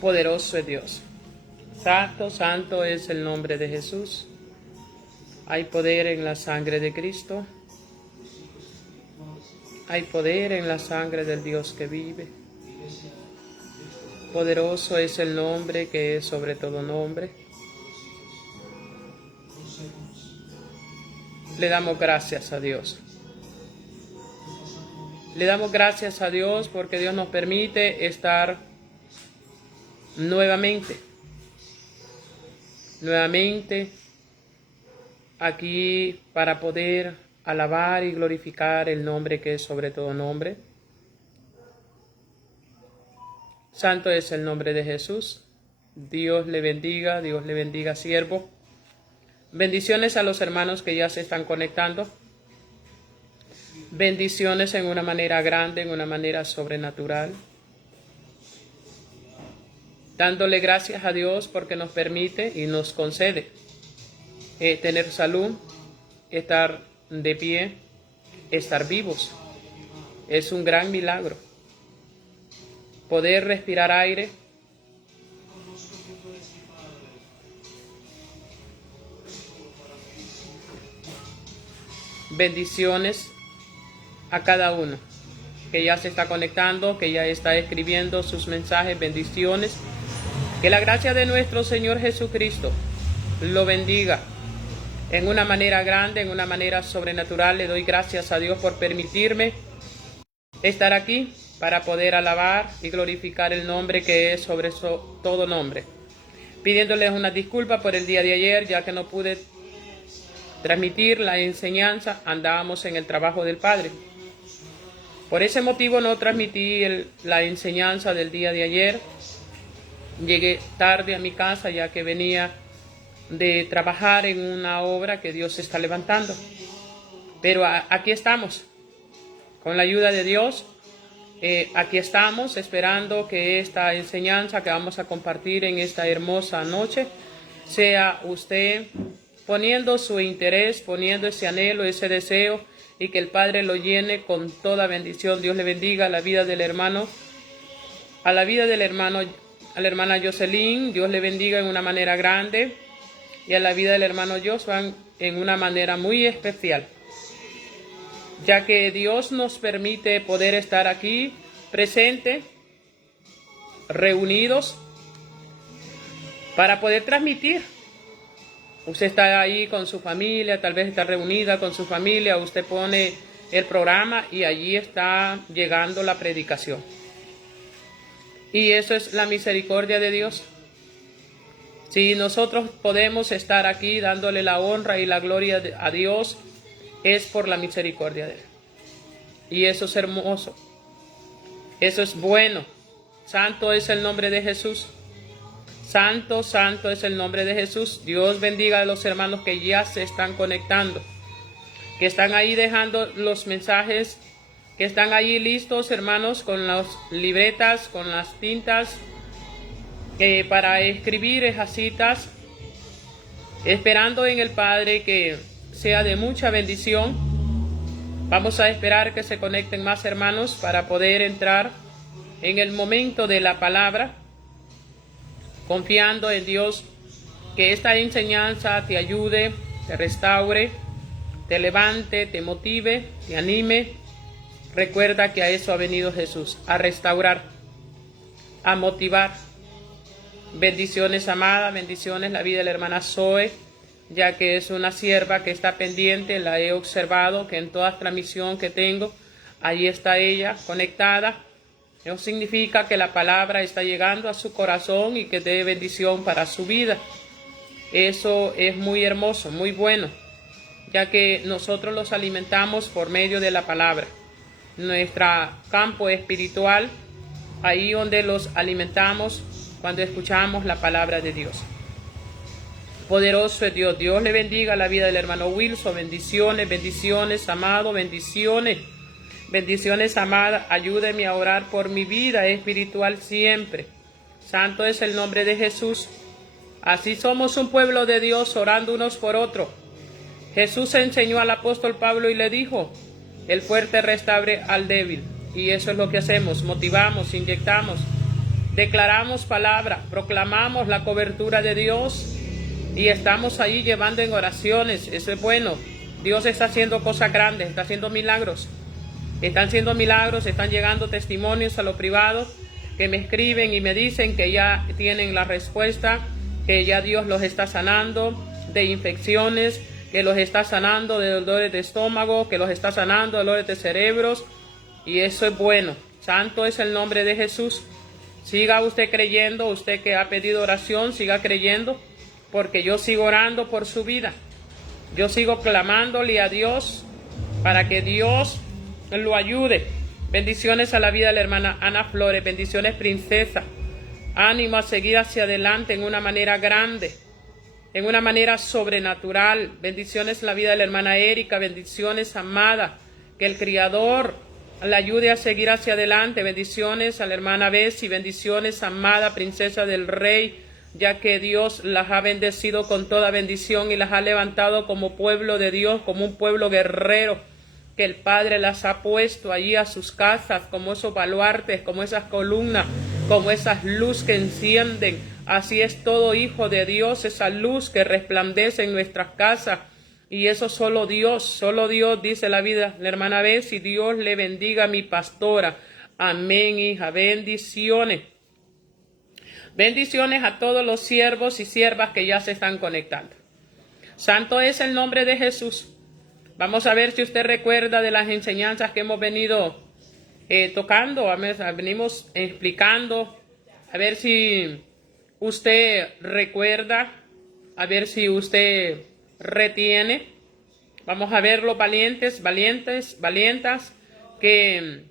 Poderoso es Dios. Santo, santo es el nombre de Jesús. Hay poder en la sangre de Cristo. Hay poder en la sangre del Dios que vive. Poderoso es el nombre que es sobre todo nombre. Le damos gracias a Dios. Le damos gracias a Dios porque Dios nos permite estar nuevamente aquí para poder alabar y glorificar el nombre que es sobre todo nombre. Santo es el nombre de Jesús. Dios le bendiga, siervo. Bendiciones a los hermanos que ya se están conectando. Bendiciones en una manera grande, en una manera sobrenatural. Dándole gracias a Dios porque nos permite y nos concede tener salud, estar de pie, estar vivos. Es un gran milagro. Poder respirar aire. Bendiciones a cada uno que ya se está conectando, que ya está escribiendo sus mensajes. Bendiciones. Que la gracia de nuestro Señor Jesucristo lo bendiga en una manera grande, en una manera sobrenatural. Le doy gracias a Dios por permitirme estar aquí para poder alabar y glorificar el nombre que es sobre todo nombre. Pidiéndoles una disculpa por el día de ayer, ya que no pude transmitir la enseñanza. Andábamos en el trabajo del Padre. Por ese motivo no transmití la enseñanza del día de ayer. Llegué tarde a mi casa ya que venía de trabajar en una obra que Dios está levantando. Pero aquí estamos, con la ayuda de Dios. Aquí estamos esperando que esta enseñanza que vamos a compartir en esta hermosa noche sea usted poniendo su interés, poniendo ese anhelo, ese deseo, y que el Padre lo llene con toda bendición. Dios le bendiga a la vida del hermano, a la hermana Jocelyn. Dios le bendiga en una manera grande, y a la vida del hermano Joshua en una manera muy especial, ya que Dios nos permite poder estar aquí presente, reunidos, para poder transmitir. Usted está ahí con su familia, tal vez está reunida con su familia, usted pone el programa y allí está llegando la predicación. Y eso es la misericordia de Dios. Si nosotros podemos estar aquí dándole la honra y la gloria a Dios, es por la misericordia de Él. Y eso es hermoso. Eso es bueno. Santo es el nombre de Jesús. Santo, santo es el nombre de Jesús. Dios bendiga a los hermanos que ya se están conectando, que están ahí dejando los mensajes, que están ahí listos, hermanos, con las libretas, con las tintas, para escribir esas citas, esperando en el Padre que sea de mucha bendición. Vamos a esperar que se conecten más hermanos para poder entrar en el momento de la palabra, confiando en Dios que esta enseñanza te ayude, te restaure, te levante, te motive, te anime. Recuerda que a eso ha venido Jesús, a restaurar, a motivar. Bendiciones, amada, bendiciones la vida de la hermana Zoe, ya que es una sierva que está pendiente. La he observado que en toda transmisión que tengo, ahí está ella conectada. Eso significa que la palabra está llegando a su corazón y que dé bendición para su vida. Eso es muy hermoso, muy bueno, ya que nosotros los alimentamos por medio de la palabra. Nuestro campo espiritual, ahí donde los alimentamos cuando escuchamos la palabra de Dios. Poderoso es Dios. Dios le bendiga la vida del hermano Wilson. Bendiciones, bendiciones, amado, bendiciones. Bendiciones, amada. Ayúdeme a orar por mi vida espiritual siempre. Santo es el nombre de Jesús. Así somos un pueblo de Dios, orando unos por otros. Jesús enseñó al apóstol Pablo y le dijo: el fuerte restaure al débil. Y eso es lo que hacemos. Motivamos, inyectamos declaramos palabra, proclamamos la cobertura de Dios y estamos ahí llevando en oraciones. Eso es bueno. Dios está haciendo cosas grandes, está haciendo milagros. Están siendo milagros, están llegando testimonios a lo privado que me escriben y me dicen que ya tienen la respuesta, que ya Dios los está sanando de infecciones, que los está sanando de dolores de estómago, que los está sanando de dolores de cerebros, y eso es bueno. Santo es el nombre de Jesús. Siga usted creyendo, usted que ha pedido oración, siga creyendo, porque yo sigo orando por su vida. Yo sigo clamándole a Dios para que Dios lo ayude. Bendiciones a la vida de la hermana Ana Flores. Bendiciones, princesa. Ánimo a seguir hacia adelante en una manera grande, en una manera sobrenatural. Bendiciones a la vida de la hermana Erika. Bendiciones, amada. Que el Criador la ayude a seguir hacia adelante. Bendiciones a la hermana Bessie. Bendiciones, amada princesa del Rey, ya que Dios las ha bendecido con toda bendición y las ha levantado como pueblo de Dios, como un pueblo guerrero, que el Padre las ha puesto allí a sus casas, como esos baluartes, como esas columnas, como esas luz que encienden. Así es todo hijo de Dios, esa luz que resplandece en nuestras casas. Y eso solo Dios, dice la vida, la hermana Bessie. Dios le bendiga a mi pastora. Amén, hija. Bendiciones. Bendiciones a todos los siervos y siervas que ya se están conectando. Santo es el nombre de Jesús. Vamos a ver si usted recuerda de las enseñanzas que hemos venido tocando, venimos explicando, a ver si usted recuerda, a ver si usted retiene. Vamos a ver los valientes que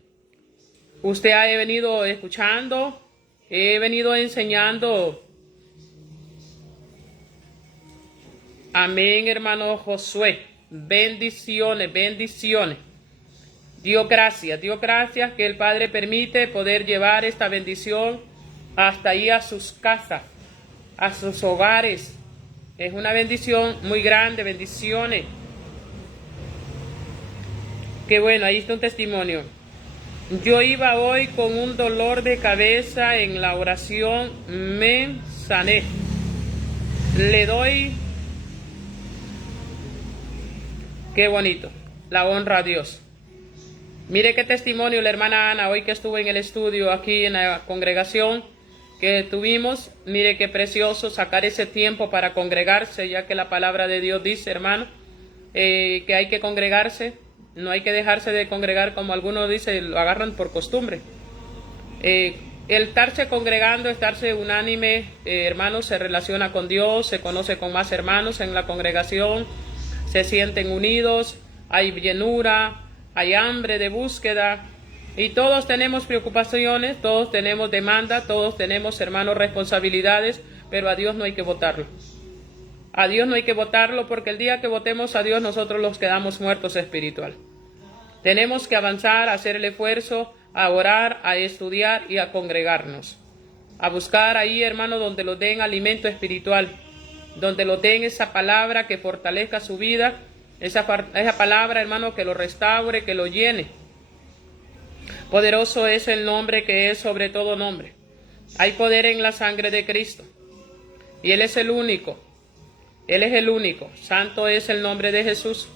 usted ha venido escuchando, he venido enseñando. Amén, hermano Josué. Bendiciones, bendiciones. Dios gracias que el Padre permite poder llevar esta bendición hasta ahí a sus casas, a sus hogares. Es una bendición muy grande, bendiciones. Qué bueno, ahí está un testimonio. Yo iba hoy con un dolor de cabeza en la oración, me sané. Le doy... Qué bonito, la honra a Dios. Mire qué testimonio la hermana Ana, hoy que estuvo en el estudio aquí en la congregación que tuvimos. Mire qué precioso sacar ese tiempo para congregarse, ya que la palabra de Dios dice, hermano, que hay que congregarse. No hay que dejarse de congregar, como algunos dicen, lo agarran por costumbre. El estarse congregando, estarse unánime, hermanos, se relaciona con Dios, se conoce con más hermanos en la congregación, se sienten unidos, hay llenura, hay hambre de búsqueda, y todos tenemos preocupaciones, todos tenemos demanda, todos tenemos, hermanos, responsabilidades, pero a Dios no hay que votarlo. A Dios no hay que votarlo, porque el día que votemos a Dios nosotros los quedamos muertos espiritual. Tenemos que avanzar, a hacer el esfuerzo, a orar, a estudiar y a congregarnos. A buscar ahí, hermano, donde lo den alimento espiritual, donde lo den esa palabra que fortalezca su vida, esa palabra, hermano, que lo restaure, que lo llene. Poderoso es el nombre que es sobre todo nombre. Hay poder en la sangre de Cristo. Y Él es el único. Él es el único. Santo es el nombre de Jesús.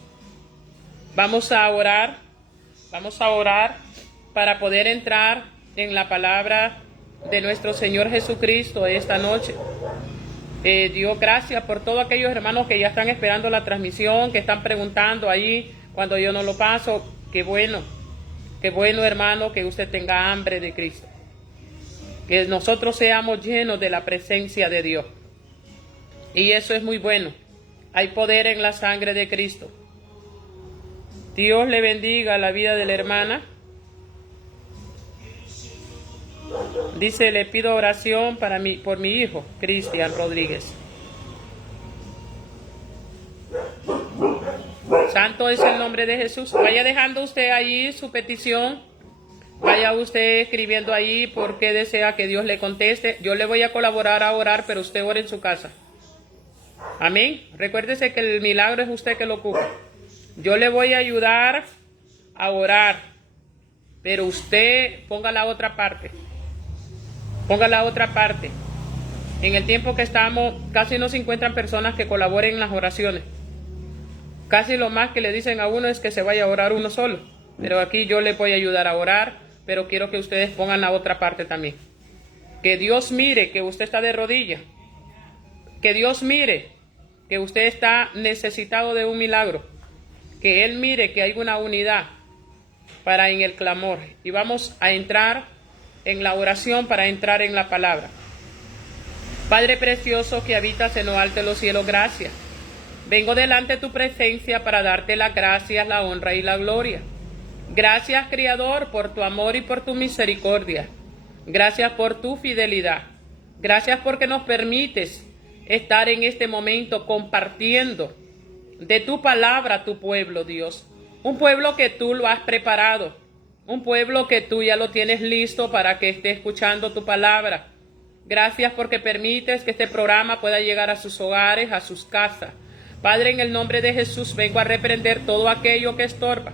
Vamos a orar para poder entrar en la palabra de nuestro Señor Jesucristo esta noche. Dios, gracias por todos aquellos hermanos que ya están esperando la transmisión, que están preguntando ahí cuando yo no lo paso. Qué bueno, hermano, que usted tenga hambre de Cristo. Que nosotros seamos llenos de la presencia de Dios. Y eso es muy bueno. Hay poder en la sangre de Cristo. Dios le bendiga la vida de la hermana. Dice, le pido oración por mi hijo, Cristian Rodríguez. Santo es el nombre de Jesús. Vaya dejando usted allí su petición. Vaya usted escribiendo ahí por qué desea que Dios le conteste. Yo le voy a colaborar a orar, pero usted ore en su casa. Amén. Recuérdese que el milagro es usted que lo ocupa. Yo le voy a ayudar a orar, pero usted ponga la otra parte. Ponga la otra parte. En el tiempo que estamos, casi no se encuentran personas que colaboren en las oraciones. Casi lo más que le dicen a uno es que se vaya a orar uno solo. Pero aquí yo le voy a ayudar a orar, pero quiero que ustedes pongan la otra parte también. Que Dios mire que usted está de rodillas. Que Dios mire que usted está necesitado de un milagro. Que Él mire que hay una unidad para en el clamor. Y vamos a entrar en la oración para entrar en la palabra. Padre precioso que habitas en lo alto de los cielos, gracias. Vengo delante de tu presencia para darte las gracias, la honra y la gloria. Gracias, Creador, por tu amor y por tu misericordia. Gracias por tu fidelidad. Gracias porque nos permites estar en este momento compartiendo de tu palabra a tu pueblo, Dios. Un pueblo que tú lo has preparado. Un pueblo que tú ya lo tienes listo para que esté escuchando tu palabra. Gracias porque permites que este programa pueda llegar a sus hogares, a sus casas. Padre, en el nombre de Jesús, vengo a reprender todo aquello que estorba.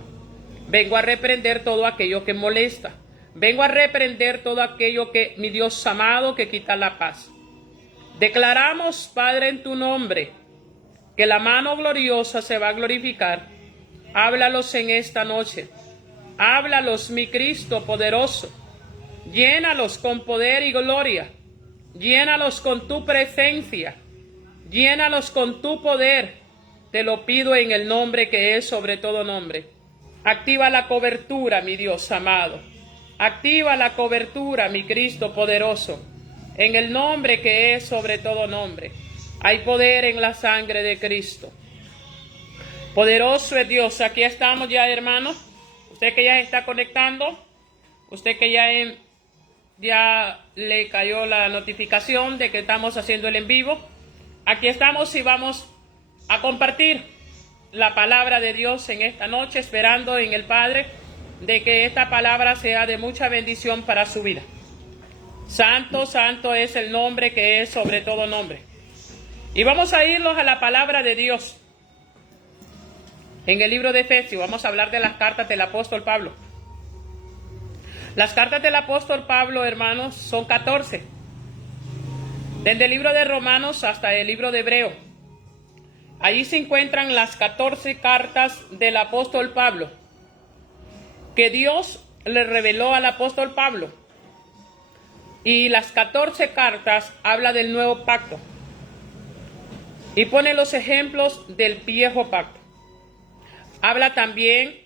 Vengo a reprender todo aquello que molesta. Vengo a reprender todo aquello que, mi Dios amado, que quita la paz. Declaramos, Padre, en tu nombre, que la mano gloriosa se va a glorificar. Háblalos en esta noche. Háblalos, mi Cristo poderoso. Llénalos con poder y gloria. Llénalos con tu presencia. Llénalos con tu poder. Te lo pido en el nombre que es sobre todo nombre. Activa la cobertura, mi Dios amado. Activa la cobertura, mi Cristo poderoso. En el nombre que es sobre todo nombre. Hay poder en la sangre de Cristo. Poderoso es Dios. Aquí estamos ya, hermanos. Usted que ya está conectando. Usted que ya le cayó la notificación de que estamos haciendo el en vivo. Aquí estamos y vamos a compartir la palabra de Dios en esta noche, esperando en el Padre de que esta palabra sea de mucha bendición para su vida. Santo, santo es el nombre que es sobre todo nombre. Y vamos a irnos a la palabra de Dios. En el libro de Efesios vamos a hablar de las cartas del apóstol Pablo. Las cartas del apóstol Pablo, hermanos, son 14. Desde el libro de Romanos hasta el libro de Hebreo. Allí se encuentran las 14 cartas del apóstol Pablo, que Dios le reveló al apóstol Pablo. Y las 14 cartas habla del nuevo pacto. Y pone los ejemplos del viejo pacto. Habla también,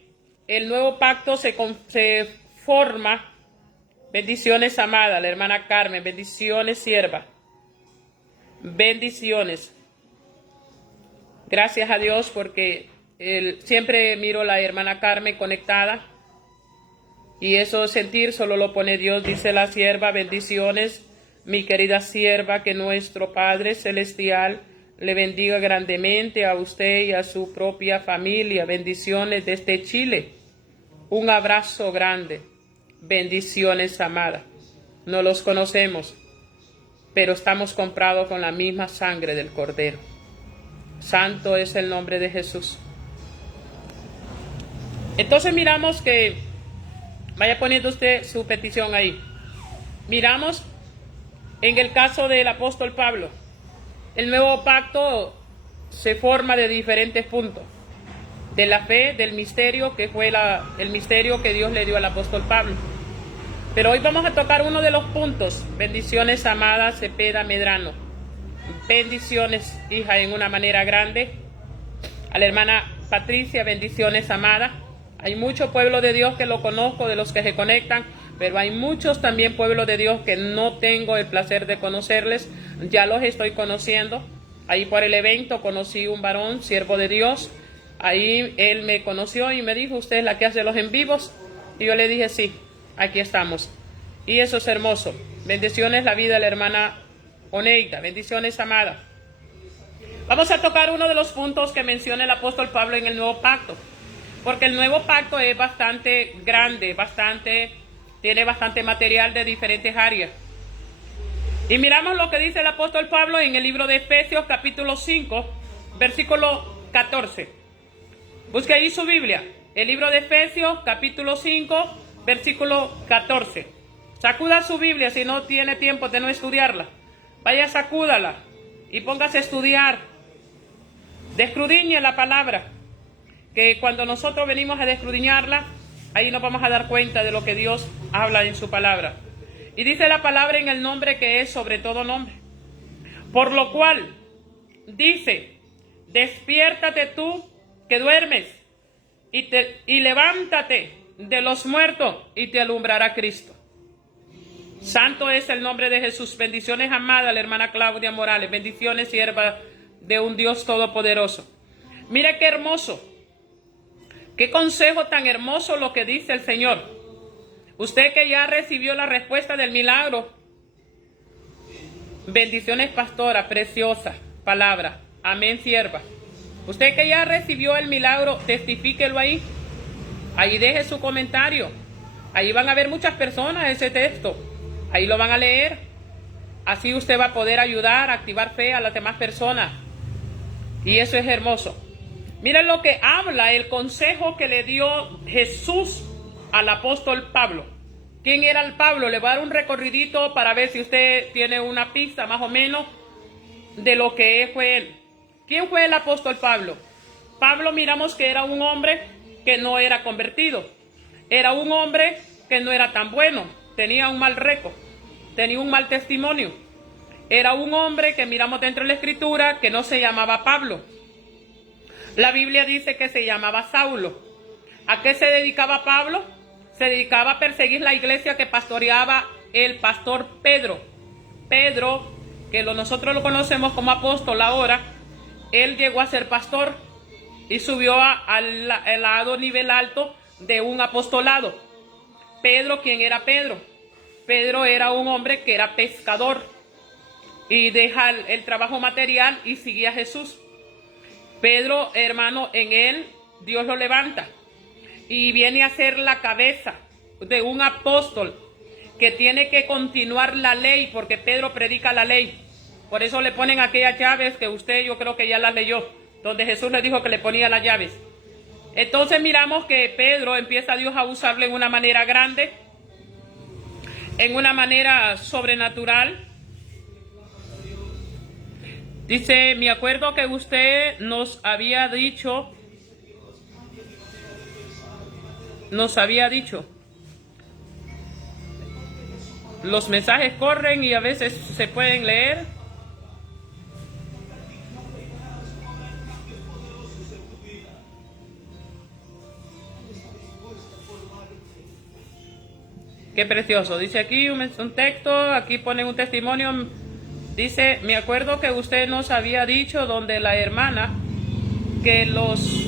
el nuevo pacto se forma, bendiciones amada, la hermana Carmen, bendiciones sierva, bendiciones. Gracias a Dios porque siempre miro la hermana Carmen conectada y eso sentir solo lo pone Dios, dice la sierva, bendiciones, mi querida sierva, que nuestro Padre Celestial le bendiga grandemente a usted y a su propia familia. Bendiciones desde Chile. Un abrazo grande. Bendiciones, amada. No los conocemos, pero estamos comprados con la misma sangre del Cordero. Santo es el nombre de Jesús. Entonces miramos que, vaya poniendo usted su petición ahí. Miramos en el caso del apóstol Pablo. El nuevo pacto se forma de diferentes puntos. De la fe, del misterio, que fue el misterio que Dios le dio al apóstol Pablo. Pero hoy vamos a tocar uno de los puntos. Bendiciones, amada Cepeda Medrano. Bendiciones, hija, en una manera grande. A la hermana Patricia, bendiciones, amada. Hay mucho pueblo de Dios que lo conozco, de los que se conectan, pero hay muchos también pueblos de Dios que no tengo el placer de conocerles. Ya los estoy conociendo. Ahí por el evento conocí un varón, siervo de Dios. Ahí él me conoció y me dijo, ¿usted es la que hace los en vivos? Y yo le dije, sí, aquí estamos. Y eso es hermoso. Bendiciones la vida de la hermana Oneida. Bendiciones, amada. Vamos a tocar uno de los puntos que menciona el apóstol Pablo en el nuevo pacto. Porque el nuevo pacto es bastante grande, tiene bastante material de diferentes áreas. Y miramos lo que dice el apóstol Pablo en el libro de Efesios capítulo 5, versículo 14. Busque ahí su Biblia. El libro de Efesios capítulo 5, versículo 14. Sacuda su Biblia si no tiene tiempo de no estudiarla. Vaya, sacúdala y póngase a estudiar. Descrudiñe la palabra, que cuando nosotros venimos a descrudiñarla, ahí nos vamos a dar cuenta de lo que Dios habla en su palabra. Y dice la palabra en el nombre que es sobre todo nombre. Por lo cual, dice, despiértate tú que duermes y levántate de los muertos y te alumbrará Cristo. Santo es el nombre de Jesús. Bendiciones, amada la hermana Claudia Morales. Bendiciones, sierva de un Dios todopoderoso. Mire qué hermoso. Qué consejo tan hermoso lo que dice el Señor. Usted que ya recibió la respuesta del milagro. Bendiciones, pastora, preciosa palabra. Amén, sierva. Usted que ya recibió el milagro, testifíquelo ahí. Ahí deje su comentario. Ahí van a ver muchas personas ese texto. Ahí lo van a leer. Así usted va a poder ayudar a activar fe a las demás personas. Y eso es hermoso. Miren lo que habla el consejo que le dio Jesús al apóstol Pablo. ¿Quién era el Pablo? Le voy a dar un recorridito para ver si usted tiene una pista más o menos de lo que fue él. ¿Quién fue el apóstol Pablo? Pablo, miramos que era un hombre que no era convertido. Era un hombre que no era tan bueno. Tenía un mal récord. Tenía un mal testimonio. Era un hombre que miramos dentro de la escritura que no se llamaba Pablo. La Biblia dice que se llamaba Saulo. ¿A qué se dedicaba Pablo? Se dedicaba a perseguir la iglesia que pastoreaba el pastor Pedro. Pedro, que nosotros lo conocemos como apóstol ahora, él llegó a ser pastor y subió al lado nivel alto de un apostolado. Pedro, ¿quién era Pedro? Pedro era un hombre que era pescador y deja el trabajo material y seguía a Jesús. Pedro, hermano, en él Dios lo levanta y viene a ser la cabeza de un apóstol que tiene que continuar la ley, porque Pedro predica la ley. Por eso le ponen aquellas llaves que usted, yo creo que ya las leyó, donde Jesús le dijo que le ponía las llaves. Entonces miramos que Pedro empieza a Dios a usarlo en una manera grande, en una manera sobrenatural. Dice, me acuerdo que usted nos había dicho, los mensajes corren y a veces se pueden leer. Qué precioso. Dice aquí un texto, aquí ponen un testimonio. Dice, me acuerdo que usted nos había dicho donde la hermana que los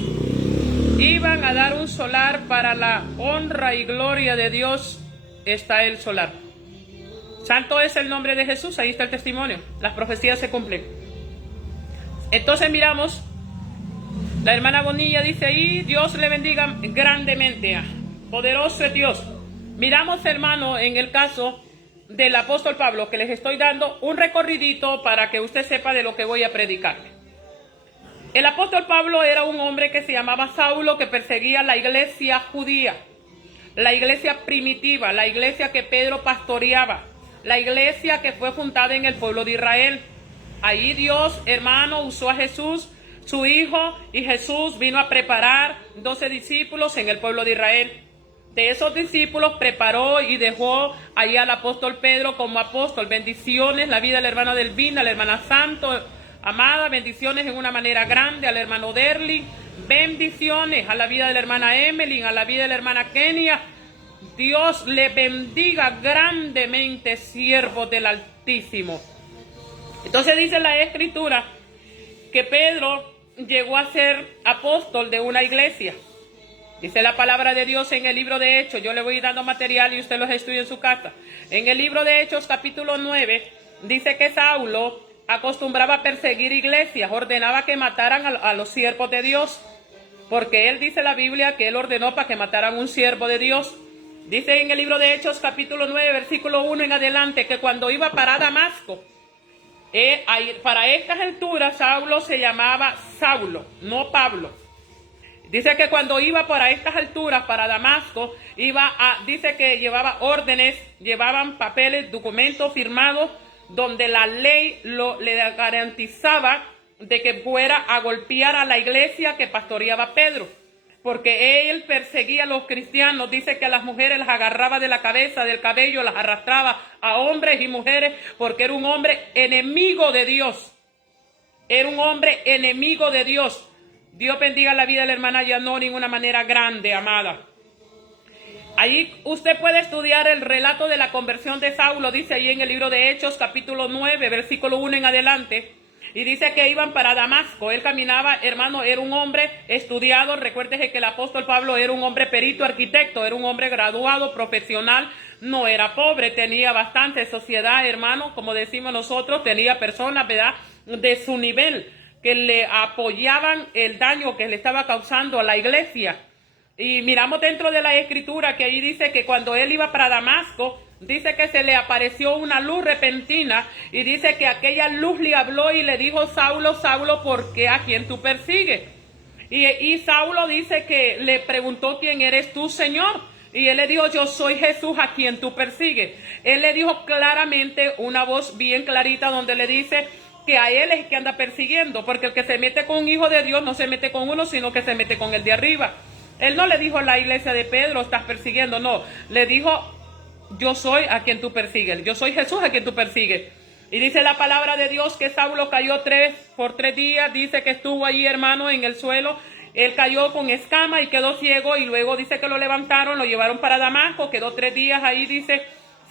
iban a dar un solar para la honra y gloria de Dios. Está el solar. Santo es el nombre de Jesús. Ahí está el testimonio. Las profecías se cumplen. Entonces miramos, la hermana Bonilla dice ahí, Dios le bendiga grandemente. Poderoso es Dios. Miramos, hermano, en el caso del apóstol Pablo, que les estoy dando un recorridito para que usted sepa de lo que voy a predicarle. El apóstol Pablo era un hombre que se llamaba Saulo, que perseguía la iglesia judía, la iglesia primitiva, la iglesia que Pedro pastoreaba, la iglesia que fue fundada en el pueblo de Israel. Ahí Dios, hermano, usó a Jesús, su hijo, y Jesús vino a preparar 12 discípulos en el pueblo de Israel. De esos discípulos preparó y dejó ahí al apóstol Pedro como apóstol. Bendiciones, la vida del hermano Delvina, la hermana Santo, amada, bendiciones en una manera grande, al hermano Derling, bendiciones a la vida de la hermana Emily, a la vida de la hermana Kenia. Dios le bendiga grandemente, siervo del Altísimo. Entonces dice la Escritura que Pedro llegó a ser apóstol de una iglesia. Dice la palabra de Dios en el libro de Hechos. Yo le voy dando material y usted los estudia en su casa. En el libro de Hechos, capítulo 9, dice que Saulo acostumbraba a perseguir iglesias, ordenaba que mataran a los siervos de Dios, porque él dice la Biblia que él ordenó para que mataran un siervo de Dios. Dice en el libro de Hechos, capítulo 9, versículo 1 en adelante, que cuando iba para Damasco, para estas alturas Saulo se llamaba Saulo, no Pablo. Dice que cuando iba para estas alturas, para Damasco, dice que llevaba órdenes, llevaban papeles, documentos firmados, donde la ley le garantizaba de que fuera a golpear a la iglesia que pastoreaba Pedro, porque él perseguía a los cristianos. Dice que a las mujeres las agarraba de la cabeza, del cabello, las arrastraba a hombres y mujeres, porque era un hombre enemigo de Dios. Era un hombre enemigo de Dios. Dios bendiga la vida de la hermana Yanori en una manera grande, amada. Ahí usted puede estudiar el relato de la conversión de Saulo, dice ahí en el libro de Hechos, capítulo 9, versículo 1 en adelante. Y dice que iban para Damasco. Él caminaba, hermano, era un hombre estudiado. Recuérdese que el apóstol Pablo era un hombre perito, arquitecto, era un hombre graduado, profesional. No era pobre, tenía bastante sociedad, hermano, como decimos nosotros, tenía personas, ¿verdad?, de su nivel, que le apoyaban el daño que le estaba causando a la iglesia. Y miramos dentro de la escritura que ahí dice que cuando él iba para Damasco, dice que se le apareció una luz repentina y dice que aquella luz le habló y le dijo: Saulo, Saulo, ¿por qué a quién tú persigues? Y Saulo dice que le preguntó: ¿quién eres tú, Señor? Y él le dijo: yo soy Jesús a quien tú persigues. Él le dijo claramente, una voz bien clarita, donde le dice que a él es el que anda persiguiendo, porque el que se mete con un hijo de Dios no se mete con uno, sino que se mete con el de arriba. Él no le dijo a la iglesia de Pedro: estás persiguiendo, no. Le dijo: yo soy a quien tú persigues, yo soy Jesús a quien tú persigues. Y dice la palabra de Dios que Saulo cayó por 3 días, dice que estuvo allí, hermano, en el suelo. Él cayó con escama y quedó ciego, y luego dice que lo levantaron, lo llevaron para Damasco, quedó 3 días ahí, dice,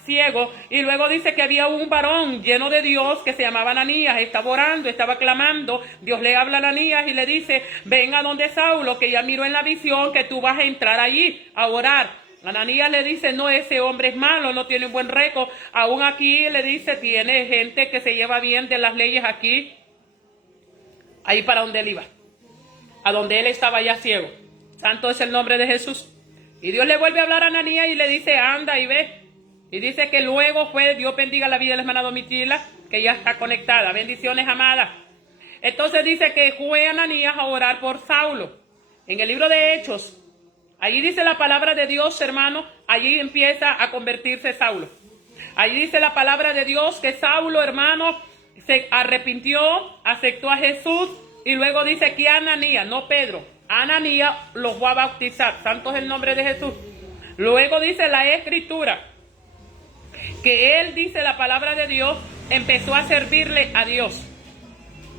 ciego. Y luego dice que había un varón lleno de Dios que se llamaba Ananías, estaba orando, estaba clamando. Dios le habla a Ananías y le dice: ven a donde Saulo, que ya miró en la visión que tú vas a entrar allí a orar. Ananías le dice: no, ese hombre es malo, no tiene un buen récord. Aún aquí le dice: tiene gente que se lleva bien de las leyes aquí. Ahí para donde él iba, a donde él estaba ya ciego. Santo es el nombre de Jesús. Y Dios le vuelve a hablar a Ananías y le dice: anda y ve. Y dice que luego fue, Dios bendiga la vida de la hermana Domitila, que ya está conectada. Bendiciones, amadas. Entonces dice que fue Ananías a orar por Saulo. En el libro de Hechos, allí dice la palabra de Dios, hermano, allí empieza a convertirse Saulo. Allí dice la palabra de Dios que Saulo, hermano, se arrepintió, aceptó a Jesús, y luego dice que Ananías, no Pedro, Ananías los fue a bautizar. Santo es el nombre de Jesús. Luego dice la escritura que él, dice la palabra de Dios, empezó a servirle a Dios.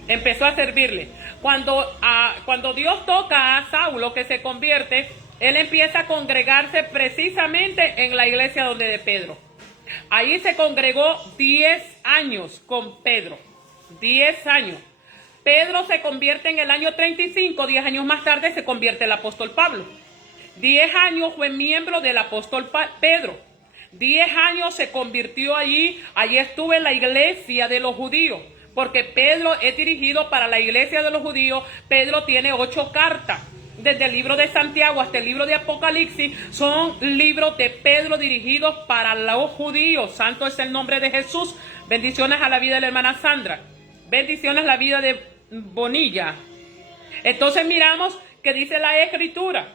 Empezó a servirle. Cuando Dios toca a Saulo, que se convierte, él empieza a congregarse precisamente en la iglesia donde de Pedro. Ahí se congregó 10 años con Pedro. 10 años. Pedro se convierte en el año 35, 10 años más tarde se convierte el apóstol Pablo. 10 años fue miembro del apóstol Pedro. 10 años se convirtió allí estuvo en la iglesia de los judíos, porque Pedro es dirigido para la iglesia de los judíos. Pedro tiene 8 cartas, desde el libro de Santiago hasta el libro de Apocalipsis, son libros de Pedro dirigidos para los judíos. Santo es el nombre de Jesús. Bendiciones a la vida de la hermana Sandra, bendiciones a la vida de Bonilla. Entonces miramos que dice la escritura,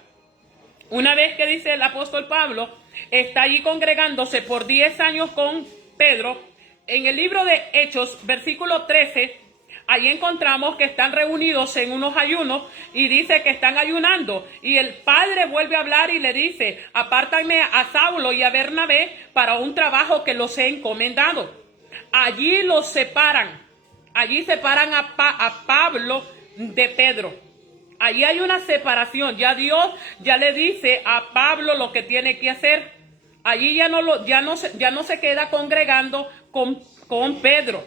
una vez que dice el apóstol Pablo está allí congregándose por 10 años con Pedro, en el libro de Hechos, versículo 13, ahí encontramos que están reunidos en unos ayunos y dice que están ayunando. Y el Padre vuelve a hablar y le dice: apártame a Saulo y a Bernabé para un trabajo que los he encomendado. Allí los separan. Allí separan a Pablo de Pedro. Allí hay una separación. Ya Dios ya le dice a Pablo lo que tiene que hacer. Allí ya no se queda congregando con Pedro.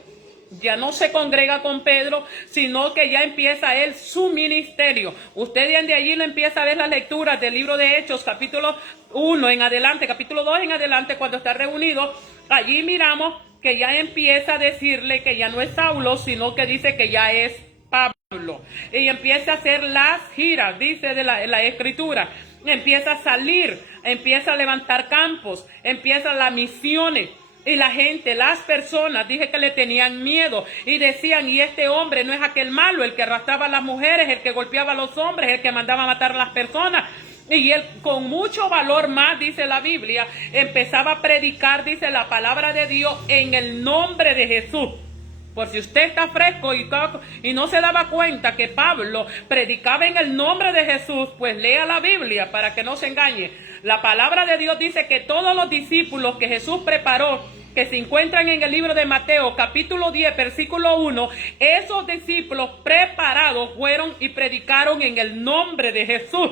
Ya no se congrega con Pedro, sino que ya empieza él su ministerio. Usted de allí le empieza a ver las lecturas del libro de Hechos, capítulo 1 en adelante, capítulo 2 en adelante, cuando está reunido. Allí miramos que ya empieza a decirle que ya no es Saulo, sino que dice que ya es Pablo. Y empieza a hacer las giras, dice de la escritura. Empieza a salir, empieza a levantar campos, empieza las misiones. Y la gente, las personas, dije que le tenían miedo y decían, y este hombre no es aquel malo, el que arrastraba a las mujeres, el que golpeaba a los hombres, el que mandaba a matar a las personas. Y él con mucho valor más, dice la Biblia, empezaba a predicar, dice la palabra de Dios, en el nombre de Jesús. Por si usted está fresco y no se daba cuenta que Pablo predicaba en el nombre de Jesús, pues lea la Biblia para que no se engañe. La palabra de Dios dice que todos los discípulos que Jesús preparó, que se encuentran en el libro de Mateo, capítulo 10, versículo 1, esos discípulos preparados fueron y predicaron en el nombre de Jesús.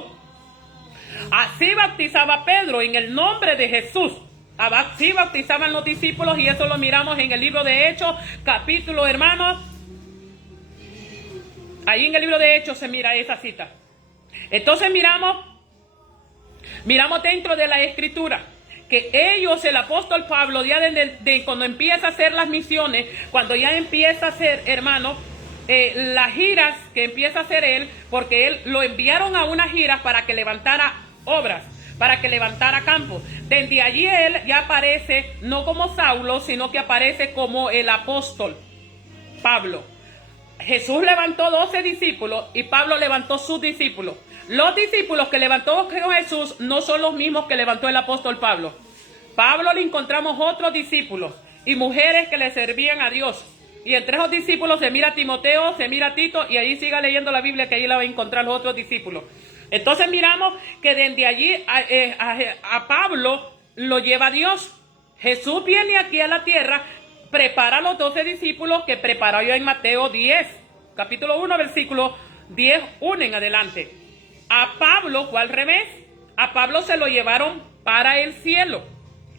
Así bautizaba Pedro, en el nombre de Jesús. Así bautizaban los discípulos, y eso lo miramos en el libro de Hechos, capítulo, hermanos. Ahí en el libro de Hechos se mira esa cita. Entonces miramos dentro de la escritura que ellos, el apóstol Pablo, ya de cuando empieza a hacer las misiones, cuando ya empieza a hacer, hermanos, las giras que empieza a hacer él, porque él lo enviaron a unas giras para que levantara obras, para que levantara campos. Desde allí él ya aparece no como Saulo, sino que aparece como el apóstol Pablo. Jesús levantó 12 discípulos y Pablo levantó sus discípulos. Los discípulos que levantó Jesús no son los mismos que levantó el apóstol Pablo. Pablo le encontramos otros discípulos y mujeres que le servían a Dios. Y entre esos discípulos se mira a Timoteo, se mira a Tito, y ahí siga leyendo la Biblia, que ahí la va a encontrar los otros discípulos. Entonces miramos que desde allí a Pablo lo lleva Dios. Jesús viene aquí a la tierra, prepara a los 12 discípulos que preparó yo en Mateo 10, capítulo 1, versículo 10, 1 en adelante. A Pablo fue al revés. A Pablo se lo llevaron para el cielo.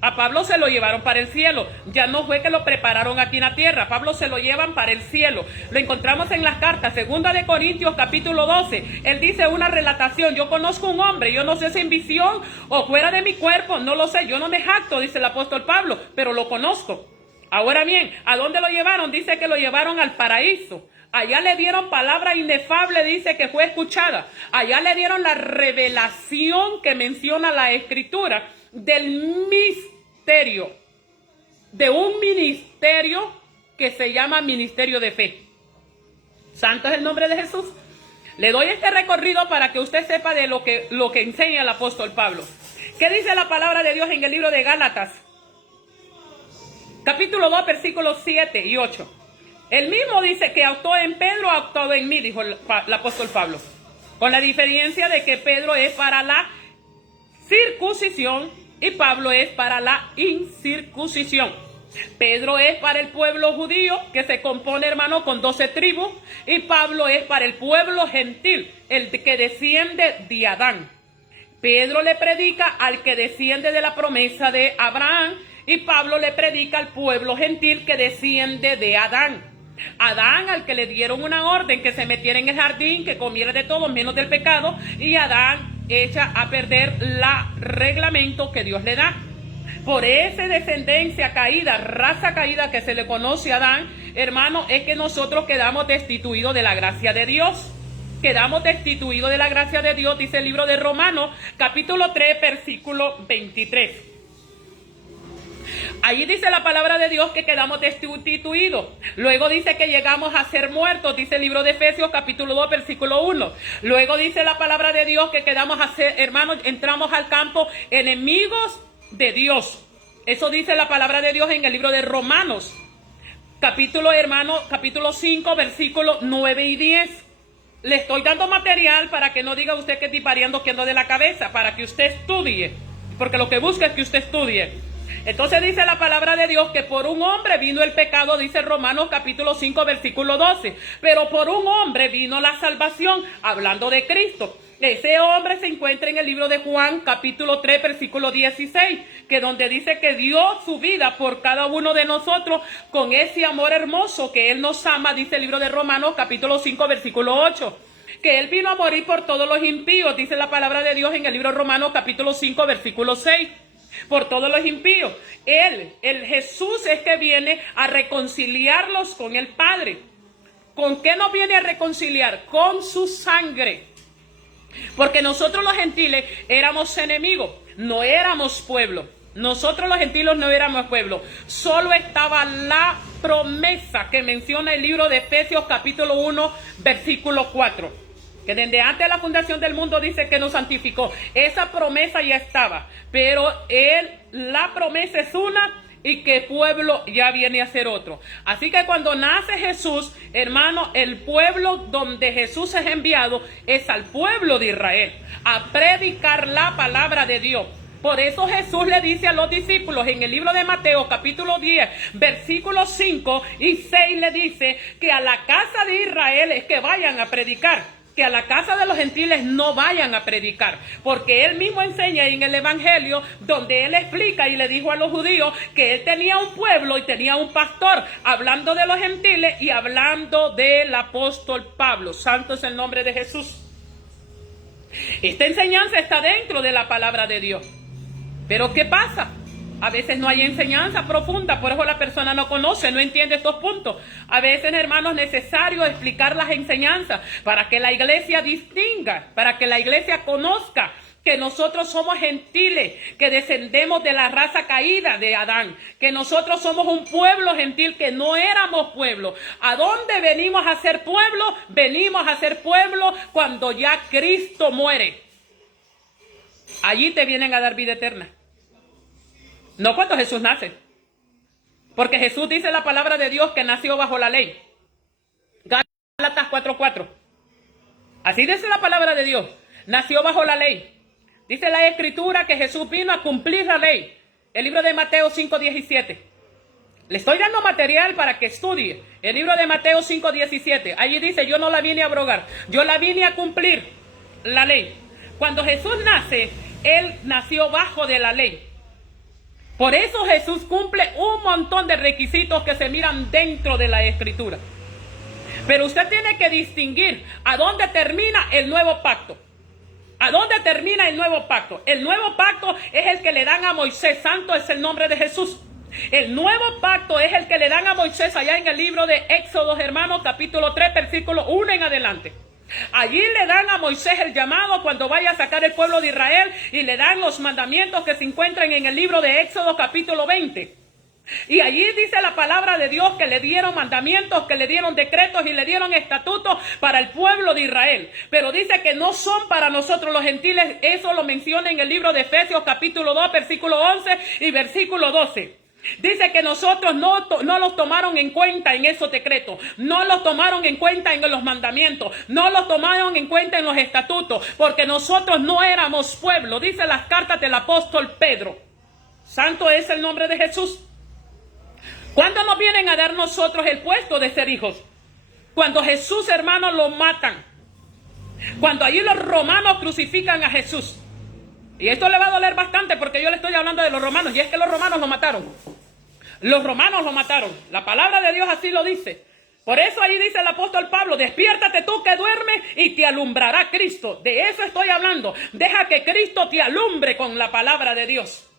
A Pablo se lo llevaron para el cielo. Ya no fue que lo prepararon aquí en la tierra. Pablo se lo llevan para el cielo. Lo encontramos en las cartas. Segunda de Corintios, capítulo 12. Él dice una relatación. Yo conozco un hombre. Yo no sé si en visión o fuera de mi cuerpo. No lo sé. Yo no me jacto, dice el apóstol Pablo, pero lo conozco. Ahora bien, ¿a dónde lo llevaron? Dice que lo llevaron al paraíso. Allá le dieron palabra inefable, dice que fue escuchada. Allá le dieron la revelación que menciona la Escritura del misterio, de un ministerio que se llama ministerio de fe. Santo es el nombre de Jesús. Le doy este recorrido para que usted sepa de lo que enseña el apóstol Pablo. ¿Qué dice la palabra de Dios en el libro de Gálatas? Capítulo 2, versículos 7 y 8. Él mismo dice que actuó en Pedro, actuó en mí, dijo el apóstol Pablo. Con la diferencia de que Pedro es para la circuncisión y Pablo es para la incircuncisión. Pedro es para el pueblo judío, que se compone, hermano, con 12 tribus, y Pablo es para el pueblo gentil, el que desciende de Adán. Pedro le predica al que desciende de la promesa de Abraham, y Pablo le predica al pueblo gentil que desciende de Adán. Adán, al que le dieron una orden que se metiera en el jardín, que comiera de todo menos del pecado, y Adán echa a perder el reglamento que Dios le da. Por esa descendencia caída, raza caída que se le conoce a Adán, hermano, es que nosotros quedamos destituidos de la gracia de Dios. Quedamos destituidos de la gracia de Dios, dice el libro de Romanos, capítulo 3, versículo 23. Allí dice la palabra de Dios que quedamos destituidos. Luego dice que llegamos a ser muertos, dice el libro de Efesios capítulo 2 versículo 1. Luego dice la palabra de Dios que quedamos a ser, hermanos, entramos al campo enemigos de Dios. Eso dice la palabra de Dios en el libro de Romanos, capítulo 5 versículos 9 y 10. Le estoy dando material para que no diga usted que estoy variando, que ando de la cabeza, para que usted estudie, porque lo que busca es que usted estudie. Entonces dice la palabra de Dios que por un hombre vino el pecado, dice Romanos capítulo 5 versículo 12, pero por un hombre vino la salvación, hablando de Cristo. Ese hombre se encuentra en el libro de Juan capítulo 3 versículo 16, que donde dice que dio su vida por cada uno de nosotros con ese amor hermoso que Él nos ama, dice el libro de Romanos capítulo 5 versículo 8. Que Él vino a morir por todos los impíos, dice la palabra de Dios en el libro de Romanos capítulo 5 versículo 6. Por todos los impíos. El Jesús es que viene a reconciliarlos con el Padre. ¿Con qué nos viene a reconciliar? Con su sangre. Porque nosotros los gentiles éramos enemigos, no éramos pueblo. Nosotros los gentiles no éramos pueblo. Solo estaba la promesa que menciona el libro de Efesios capítulo 1, versículo 4. Que desde antes de la fundación del mundo dice que nos santificó. Esa promesa ya estaba. Pero la promesa es una y que el pueblo ya viene a ser otro. Así que cuando nace Jesús, hermano, el pueblo donde Jesús es enviado es al pueblo de Israel. A predicar la palabra de Dios. Por eso Jesús le dice a los discípulos en el libro de Mateo capítulo 10, versículos 5 y 6 le dice que a la casa de Israel es que vayan a predicar. Que a la casa de los gentiles no vayan a predicar, porque él mismo enseña en el evangelio donde él explica y le dijo a los judíos que él tenía un pueblo y tenía un pastor, hablando de los gentiles y hablando del apóstol Pablo. Santo es el nombre de Jesús. Esta enseñanza está dentro de la palabra de Dios. Pero ¿qué pasa? A veces no hay enseñanza profunda, por eso la persona no conoce, no entiende estos puntos. A veces, hermanos, es necesario explicar las enseñanzas para que la iglesia distinga, para que la iglesia conozca que nosotros somos gentiles, que descendemos de la raza caída de Adán, que nosotros somos un pueblo gentil, que no éramos pueblo. ¿A dónde venimos a ser pueblo? Venimos a ser pueblo cuando ya Cristo muere. Allí te vienen a dar vida eterna. No cuando Jesús nace. Porque Jesús dice la palabra de Dios que nació bajo la ley. Gálatas 4:4. Así dice la palabra de Dios. Nació bajo la ley. Dice la Escritura que Jesús vino a cumplir la ley. El libro de Mateo 5:17. Le estoy dando material para que estudie. El libro de Mateo 5:17. Allí dice, yo no la vine a abrogar. Yo la vine a cumplir la ley. Cuando Jesús nace, Él nació bajo de la ley. Por eso Jesús cumple un montón de requisitos que se miran dentro de la Escritura. Pero usted tiene que distinguir a dónde termina el nuevo pacto. ¿A dónde termina el nuevo pacto? El nuevo pacto es el que le dan a Moisés. Santo es el nombre de Jesús. El nuevo pacto es el que le dan a Moisés allá en el libro de Éxodo, hermanos, capítulo 3, versículo 1 en adelante. Allí le dan a Moisés el llamado cuando vaya a sacar el pueblo de Israel y le dan los mandamientos que se encuentran en el libro de Éxodo capítulo 20. Y allí dice la palabra de Dios que le dieron mandamientos, que le dieron decretos y le dieron estatutos para el pueblo de Israel. Pero dice que no son para nosotros los gentiles. Eso lo menciona en el libro de Efesios capítulo 2, versículo 11 y versículo 12. Dice que nosotros no los tomaron en cuenta en esos decretos, no los tomaron en cuenta en los mandamientos, no los tomaron en cuenta en los estatutos, porque nosotros no éramos pueblo, dice las cartas del apóstol Pedro. Santo es el nombre de Jesús. ¿Cuándo nos vienen a dar nosotros el puesto de ser hijos? Cuando Jesús, hermanos, lo matan. Cuando allí los romanos crucifican a Jesús. Y esto le va a doler bastante porque yo le estoy hablando de los romanos, y es que los romanos lo mataron. Los romanos lo mataron. La palabra de Dios así lo dice. Por eso ahí dice el apóstol Pablo, despiértate tú que duermes y te alumbrará Cristo. De eso estoy hablando. Deja que Cristo te alumbre con la palabra de Dios.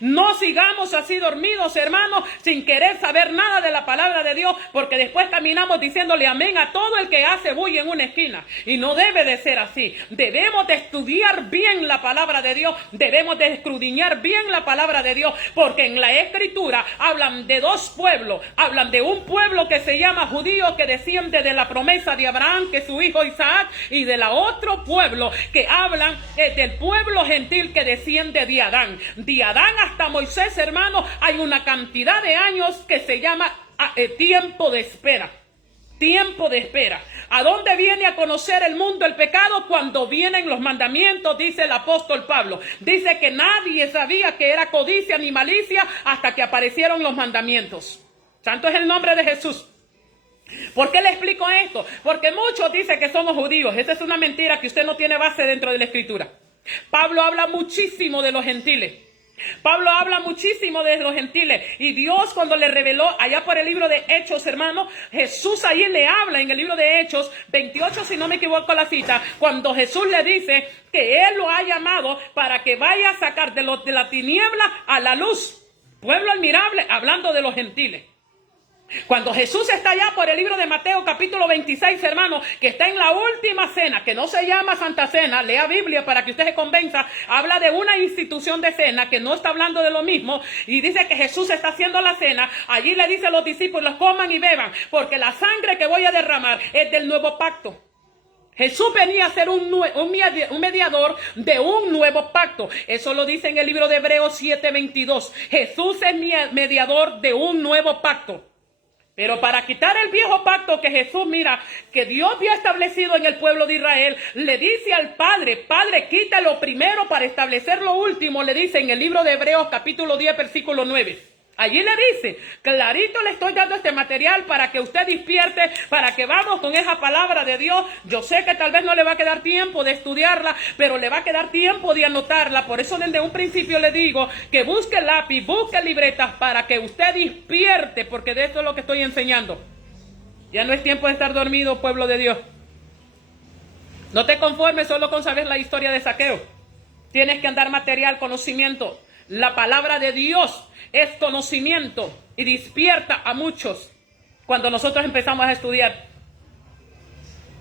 No sigamos así dormidos, hermanos, sin querer saber nada de la palabra de Dios, porque después caminamos diciéndole amén a todo el que hace bulla en una esquina. Y no debe de ser así. Debemos de estudiar bien la palabra de Dios, debemos de escudriñar bien la palabra de Dios, porque en la Escritura hablan de dos pueblos. Hablan de un pueblo que se llama judío, que desciende de la promesa de Abraham, que es su hijo Isaac, y de la otro pueblo que hablan del pueblo gentil que desciende de Adán. De Adán hasta Moisés, hermano, hay una cantidad de años que se llama tiempo de espera. Tiempo de espera. ¿A dónde viene a conocer el mundo el pecado? Cuando vienen los mandamientos, dice el apóstol Pablo. Dice que nadie sabía que era codicia ni malicia hasta que aparecieron los mandamientos. Santo es el nombre de Jesús. ¿Por qué le explico esto? Porque muchos dicen que somos judíos. Esa es una mentira que usted no tiene base dentro de la Escritura. Pablo habla muchísimo de los gentiles. Pablo habla muchísimo de los gentiles, y Dios cuando le reveló allá por el libro de Hechos, hermano, Jesús allí le habla en el libro de Hechos 28, si no me equivoco la cita, cuando Jesús le dice que Él lo ha llamado para que vaya a sacar de la tiniebla a la luz, pueblo admirable, hablando de los gentiles. Cuando Jesús está allá por el libro de Mateo capítulo 26, hermano, que está en la última cena, que no se llama Santa Cena, lea Biblia para que usted se convenza, habla de una institución de cena que no está hablando de lo mismo, y dice que Jesús está haciendo la cena, allí le dice a los discípulos, coman y beban, porque la sangre que voy a derramar es del nuevo pacto. Jesús venía a ser un mediador de un nuevo pacto. Eso lo dice en el libro de Hebreos 7:22. Jesús es mediador de un nuevo pacto. Pero para quitar el viejo pacto que Jesús, mira, que Dios había establecido en el pueblo de Israel, le dice al Padre, Padre, quita lo primero para establecer lo último, le dice en el libro de Hebreos capítulo 10, versículo 9. Allí le dice, clarito le estoy dando este material para que usted despierte, para que vamos con esa palabra de Dios. Yo sé que tal vez no le va a quedar tiempo de estudiarla, pero le va a quedar tiempo de anotarla. Por eso desde un principio le digo que busque lápiz, busque libretas para que usted despierte, porque de eso es lo que estoy enseñando. Ya no es tiempo de estar dormido, pueblo de Dios. No te conformes solo con saber la historia de Zaqueo. Tienes que andar material, conocimiento. La palabra de Dios es conocimiento y despierta a muchos cuando nosotros empezamos a estudiar.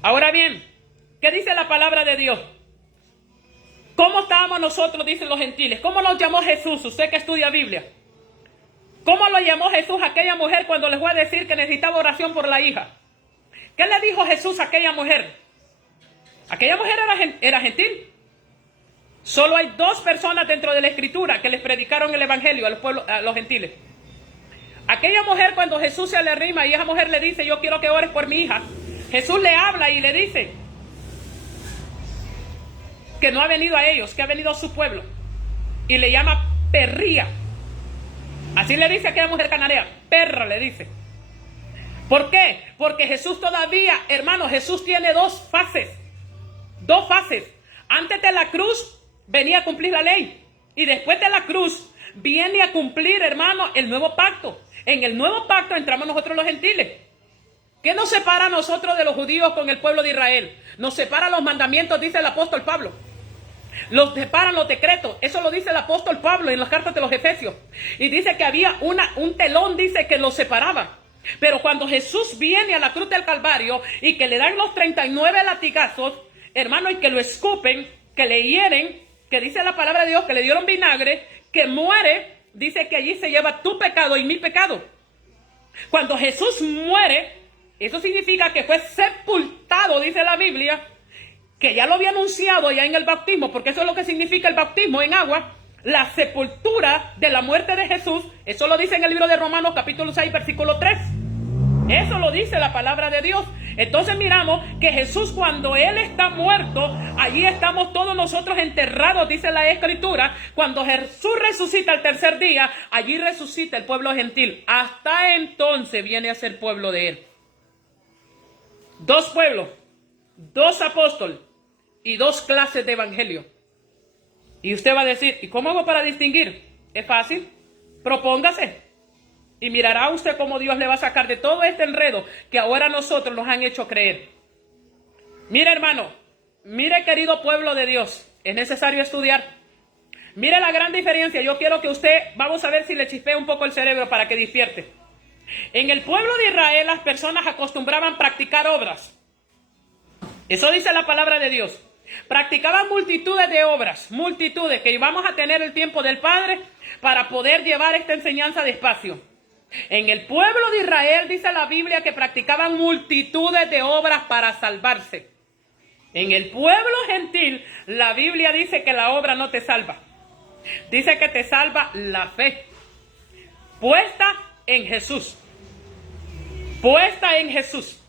Ahora bien, ¿qué dice la palabra de Dios? ¿Cómo estábamos nosotros, dicen los gentiles? ¿Cómo nos llamó Jesús? Usted que estudia Biblia. ¿Cómo lo llamó Jesús a aquella mujer cuando le fue a decir que necesitaba oración por la hija? ¿Qué le dijo Jesús a aquella mujer? Aquella mujer era gentil. Solo hay 2 personas dentro de la Escritura que les predicaron el Evangelio a los gentiles. Aquella mujer, cuando Jesús se le arrima y esa mujer le dice, yo quiero que ores por mi hija, Jesús le habla y le dice que no ha venido a ellos, que ha venido a su pueblo. Y le llama perría. Así le dice a aquella mujer cananea, perra le dice. ¿Por qué? Porque Jesús todavía, hermano, Jesús tiene 2 fases. 2 fases. Antes de la cruz venía a cumplir la ley. Y después de la cruz viene a cumplir, hermano, el nuevo pacto. En el nuevo pacto entramos nosotros los gentiles. ¿Qué nos separa a nosotros de los judíos con el pueblo de Israel? Nos separan los mandamientos, dice el apóstol Pablo. Los separan los decretos. Eso lo dice el apóstol Pablo en las cartas de los Efesios. Y dice que había un telón, dice, que los separaba. Pero cuando Jesús viene a la cruz del Calvario y que le dan los 39 latigazos, hermano, y que lo escupen, que le hieren, que dice la palabra de Dios, que le dieron vinagre, que muere, dice que allí se lleva tu pecado y mi pecado. Cuando Jesús muere, eso significa que fue sepultado, dice la Biblia, que ya lo había anunciado ya en el bautismo, porque eso es lo que significa el bautismo en agua, la sepultura de la muerte de Jesús. Eso lo dice en el libro de Romanos capítulo 6, versículo 3. Eso lo dice la palabra de Dios. Entonces miramos que Jesús, cuando Él está muerto, allí estamos todos nosotros enterrados, dice la Escritura. Cuando Jesús resucita el tercer día, allí resucita el pueblo gentil. Hasta entonces viene a ser pueblo de Él. 2 pueblos, 2 apóstoles y 2 clases de evangelio. Y usted va a decir, ¿y cómo hago para distinguir? Es fácil, propóngase. Y mirará usted cómo Dios le va a sacar de todo este enredo que ahora nosotros nos han hecho creer. Mire, hermano, mire, querido pueblo de Dios, es necesario estudiar. Mire la gran diferencia. Yo quiero que usted, vamos a ver si le chispea un poco el cerebro para que despierte. En el pueblo de Israel las personas acostumbraban practicar obras. Eso dice la palabra de Dios. Practicaban multitudes de obras, multitudes, que vamos a tener el tiempo del Padre para poder llevar esta enseñanza despacio. En el pueblo de Israel dice la Biblia que practicaban multitudes de obras para salvarse. En el pueblo gentil la Biblia dice que la obra no te salva. Dice que te salva la fe puesta en Jesús. Puesta en Jesús.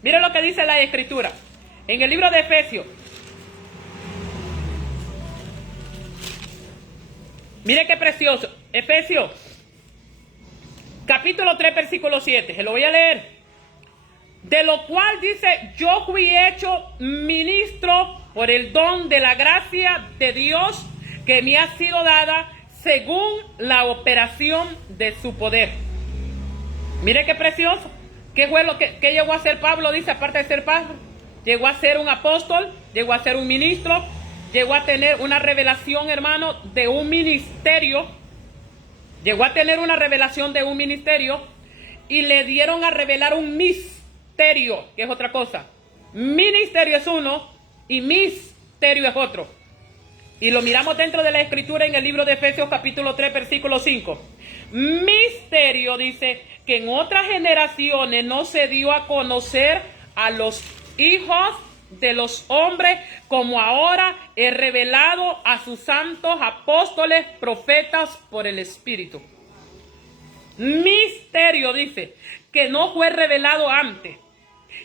Mire lo que dice la Escritura en el libro de Efesios. Mire qué precioso. Efesios capítulo 3, versículo 7. Se lo voy a leer. De lo cual dice, yo fui hecho ministro por el don de la gracia de Dios que me ha sido dada según la operación de su poder. Mire qué precioso. ¿Qué fue lo que llegó a ser Pablo? Dice, aparte de ser Pablo, llegó a ser un apóstol, llegó a ser un ministro, llegó a tener una revelación, hermano, de un ministerio. Llegó a tener una revelación de un ministerio. y le dieron a revelar un misterio, que es otra cosa. Ministerio es uno y misterio es otro. Y lo miramos dentro de la Escritura en el libro de Efesios capítulo 3, versículo 5. Misterio dice que en otras generaciones no se dio a conocer a los hijos de los hombres, como ahora he revelado a sus santos apóstoles, profetas por el Espíritu. Misterio dice que no fue revelado antes.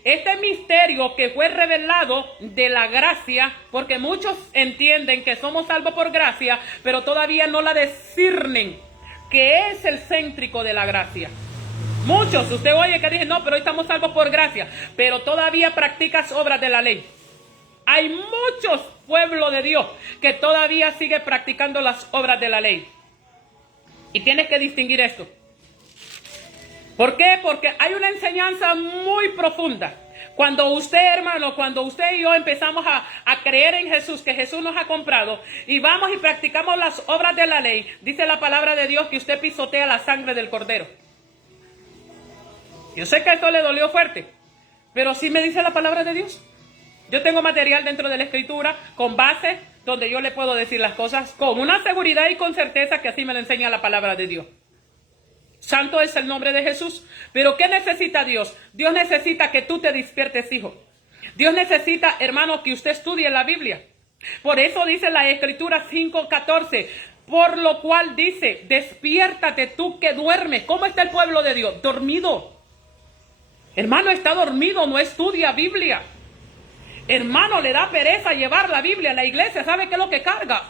Este misterio que fue revelado de la gracia, porque muchos entienden que somos salvos por gracia, pero todavía no la disciernen, que es el céntrico de la gracia. Muchos, usted oye que dicen, no, pero hoy estamos salvos por gracia, pero todavía practicas obras de la ley. Hay muchos pueblos de Dios que todavía sigue practicando las obras de la ley. Y tienes que distinguir esto. ¿Por qué? Porque hay una enseñanza muy profunda. Cuando usted, hermano, cuando usted y yo empezamos a creer en Jesús, que Jesús nos ha comprado, y vamos y practicamos las obras de la ley, dice la palabra de Dios que usted pisotea la sangre del cordero. Yo sé que esto le dolió fuerte, pero sí me dice la palabra de Dios. Yo tengo material dentro de la Escritura con base donde yo le puedo decir las cosas con una seguridad y con certeza que así me lo enseña la palabra de Dios. Santo es el nombre de Jesús. Pero ¿qué necesita Dios? Dios necesita que tú te despiertes, hijo. Dios necesita, hermano, que usted estudie la Biblia. Por eso dice la Escritura 5:14. Por lo cual dice, despiértate tú que duermes. ¿Cómo está el pueblo de Dios? Dormido. Hermano, está dormido, no estudia Biblia. Hermano, le da pereza llevar la Biblia a la iglesia. ¿Sabe qué es lo que carga?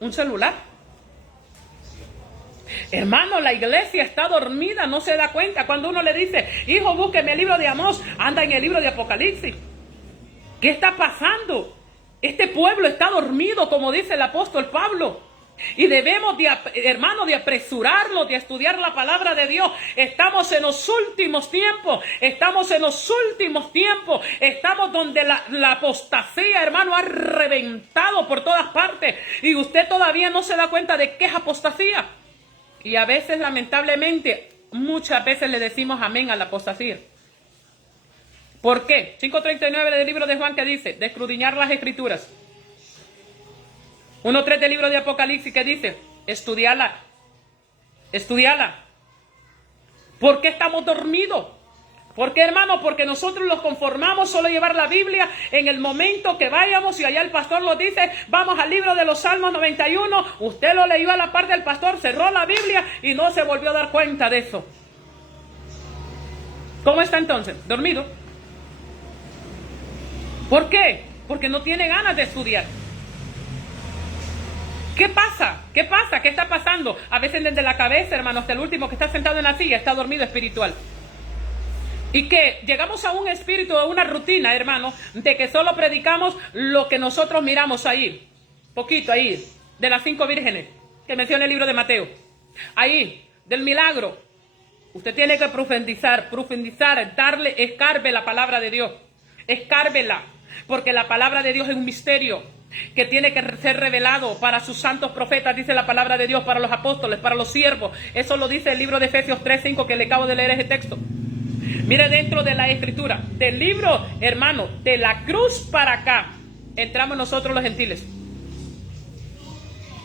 Un celular. Hermano, la iglesia está dormida, no se da cuenta. Cuando uno le dice, hijo, búsqueme el libro de Amós, anda en el libro de Apocalipsis. ¿Qué está pasando? Este pueblo está dormido, como dice el apóstol Pablo. Y debemos, hermano, de apresurarnos, de estudiar la palabra de Dios. Estamos en los últimos tiempos. Estamos en los últimos tiempos. Estamos donde la apostasía, hermano, ha reventado por todas partes. Y usted todavía no se da cuenta de qué es apostasía. Y a veces, lamentablemente, muchas veces le decimos amén a la apostasía. ¿Por qué? 5:39 del libro de Juan que dice, de escudriñar las Escrituras. 1:3 del libro de Apocalipsis que dice, estudiala. Estudiala. ¿Por qué estamos dormidos? ¿Por qué, hermano? Porque nosotros los conformamos solo llevar la Biblia en el momento que vayamos y allá el pastor lo dice, vamos al libro de los Salmos 91, usted lo leyó a la parte del pastor, cerró la Biblia y no se volvió a dar cuenta de eso. ¿Cómo está entonces? Dormido. ¿Por qué? Porque no tiene ganas de estudiar. ¿Qué pasa? ¿Qué pasa? ¿Qué está pasando? A veces desde la cabeza, hermano, hasta el último que está sentado en la silla está dormido espiritual. Y que llegamos a un espíritu, a una rutina, hermano, de que solo predicamos lo que nosotros miramos ahí. Poquito ahí, de las 5 vírgenes, que menciona el libro de Mateo. Ahí, del milagro. Usted tiene que profundizar, darle, escarbe la palabra de Dios. Escárbela, porque la palabra de Dios es un misterio que tiene que ser revelado para sus santos profetas, dice la palabra de Dios, para los apóstoles, para los siervos. Eso lo dice el libro de Efesios 3:5, que le acabo de leer ese texto. Mire dentro de la Escritura, del libro, hermano, de la cruz para acá, entramos nosotros los gentiles.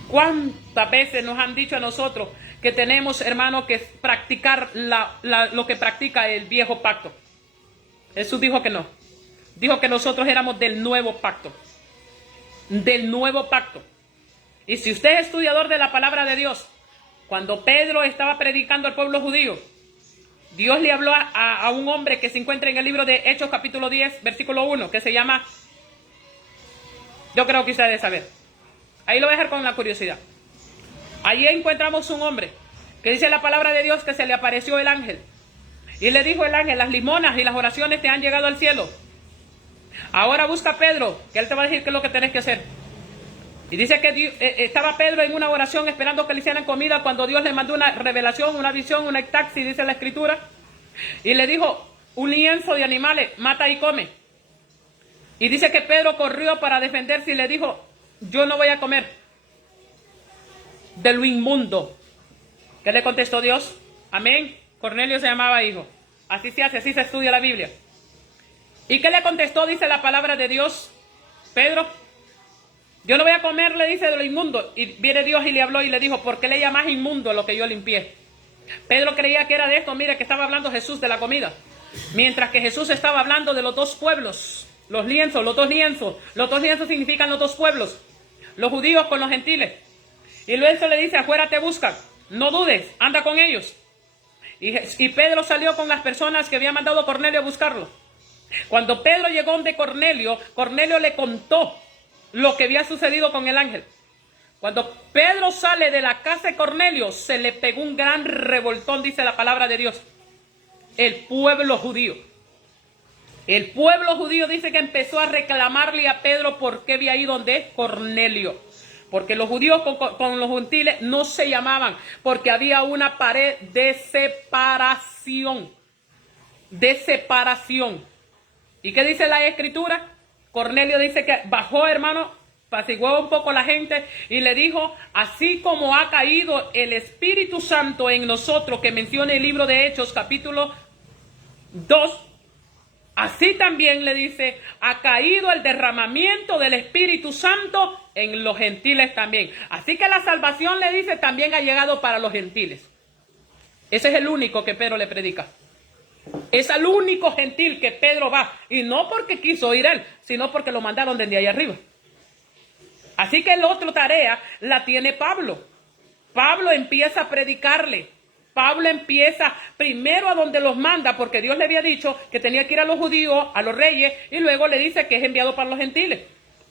¿Cuántas veces nos han dicho a nosotros que tenemos, hermano, que practicar lo que practica el viejo pacto? Jesús dijo que no. Dijo que nosotros éramos del nuevo pacto. Del nuevo pacto. Y si usted es estudiador de la palabra de Dios, cuando Pedro estaba predicando al pueblo judío, Dios le habló a un hombre que se encuentra en el libro de Hechos capítulo 10, versículo 1, que se llama, yo creo que usted debe saber. Ahí lo voy a dejar con la curiosidad. Allí encontramos un hombre que dice la palabra de Dios que se le apareció el ángel. Y le dijo el ángel, las limonas y las oraciones te han llegado al cielo. Ahora busca a Pedro, que él te va a decir qué es lo que tenés que hacer. Y dice que estaba Pedro en una oración esperando que le hicieran comida cuando Dios le mandó una revelación, una visión, una taxi, dice la Escritura. Y le dijo, un lienzo de animales, mata y come. Y dice que Pedro corrió para defenderse y le dijo, yo no voy a comer de lo inmundo. ¿Qué le contestó Dios? Amén. Cornelio se llamaba hijo. Así se hace, así se estudia la Biblia. ¿Y qué le contestó? Dice la palabra de Dios. Pedro, yo no voy a comer, le dice, de lo inmundo. Y viene Dios y le habló y le dijo, ¿por qué le llamas inmundo lo que yo limpié? Pedro creía que era de esto, mire que estaba hablando Jesús de la comida. Mientras que Jesús estaba hablando de los dos pueblos, los lienzos, los dos lienzos. Los dos lienzos significan los dos pueblos, los judíos con los gentiles. Y luego le dice, afuera te buscan, no dudes, anda con ellos. Y Pedro salió con las personas que había mandado Cornelio a buscarlo. Cuando Pedro llegó donde Cornelio, Cornelio le contó lo que había sucedido con el ángel. Cuando Pedro sale de la casa de Cornelio, se le pegó un gran revoltón, dice la palabra de Dios. El pueblo judío. El pueblo judío dice que empezó a reclamarle a Pedro por qué había ido donde Cornelio. Porque los judíos con los gentiles no se llamaban, porque había una pared de separación. De separación. ¿Y qué dice la escritura? Cornelio dice que bajó, hermano, apaciguó un poco la gente y le dijo, así como ha caído el Espíritu Santo en nosotros, que menciona el libro de Hechos, capítulo 2, así también le dice, ha caído el derramamiento del Espíritu Santo en los gentiles también. Así que la salvación, le dice, también ha llegado para los gentiles. Ese es el único que Pedro le predica. Es el único gentil que Pedro va. Y no porque quiso ir él, sino porque lo mandaron desde ahí arriba. Así que la otra tarea la tiene Pablo. Pablo empieza a predicarle. Pablo empieza primero a donde los manda, porque Dios le había dicho que tenía que ir a los judíos, a los reyes, y luego le dice que es enviado para los gentiles.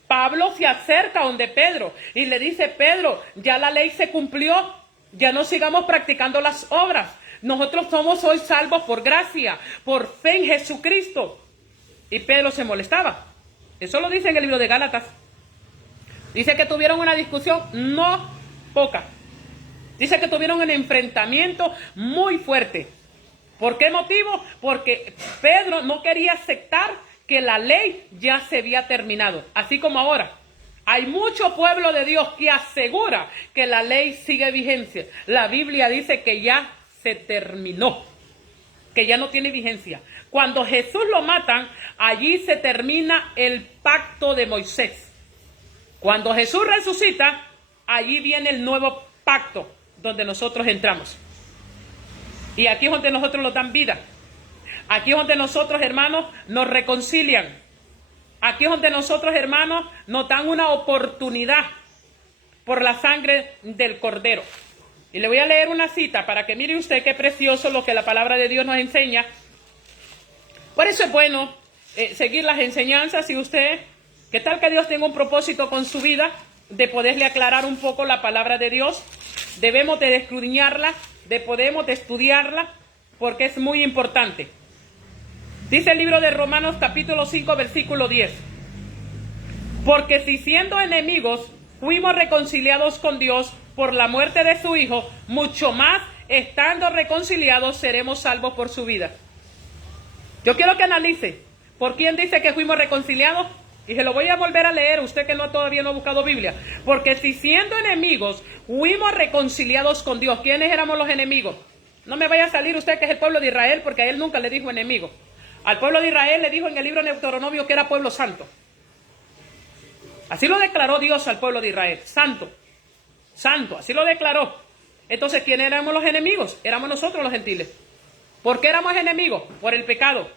Pablo se acerca a donde Pedro y le dice, Pedro, ya la ley se cumplió, ya no sigamos practicando las obras. Nosotros somos hoy salvos por gracia, por fe en Jesucristo. Y Pedro se molestaba. Eso lo dice en el libro de Gálatas. Dice que tuvieron una discusión no poca. Dice que tuvieron un enfrentamiento muy fuerte. ¿Por qué motivo? Porque Pedro no quería aceptar que la ley ya se había terminado. Así como ahora. Hay mucho pueblo de Dios que asegura que la ley sigue vigencia. La Biblia dice que ya se terminó. Que ya no tiene vigencia. Cuando Jesús lo matan, allí se termina el pacto de Moisés. Cuando Jesús resucita, allí viene el nuevo pacto donde nosotros entramos. Y aquí es donde nosotros nos dan vida. Aquí es donde nosotros, hermanos, nos reconcilian. Aquí es donde nosotros, hermanos, nos dan una oportunidad por la sangre del Cordero. Y le voy a leer una cita para que mire usted qué precioso lo que la palabra de Dios nos enseña. Por eso es bueno seguir las enseñanzas. Y usted, ¿qué tal que Dios tenga un propósito con su vida? De poderle aclarar un poco la palabra de Dios. Debemos de escudriñarla, podemos de estudiarla, porque es muy importante. Dice el libro de Romanos capítulo 5 versículo 10. Porque si siendo enemigos fuimos reconciliados con Dios por la muerte de su Hijo, mucho más estando reconciliados seremos salvos por su vida. Yo quiero que analice, ¿por quién dice que fuimos reconciliados? Y se lo voy a volver a leer, usted que todavía no ha buscado Biblia. Porque si siendo enemigos fuimos reconciliados con Dios, ¿quiénes éramos los enemigos? No me vaya a salir usted que es el pueblo de Israel, porque a él nunca le dijo enemigo. Al pueblo de Israel le dijo en el libro de Deuteronomio que era pueblo santo. Así lo declaró Dios al pueblo de Israel, santo, santo, así lo declaró. Entonces, ¿quiénes éramos los enemigos? Éramos nosotros los gentiles. ¿Por qué éramos enemigos? Por el pecado.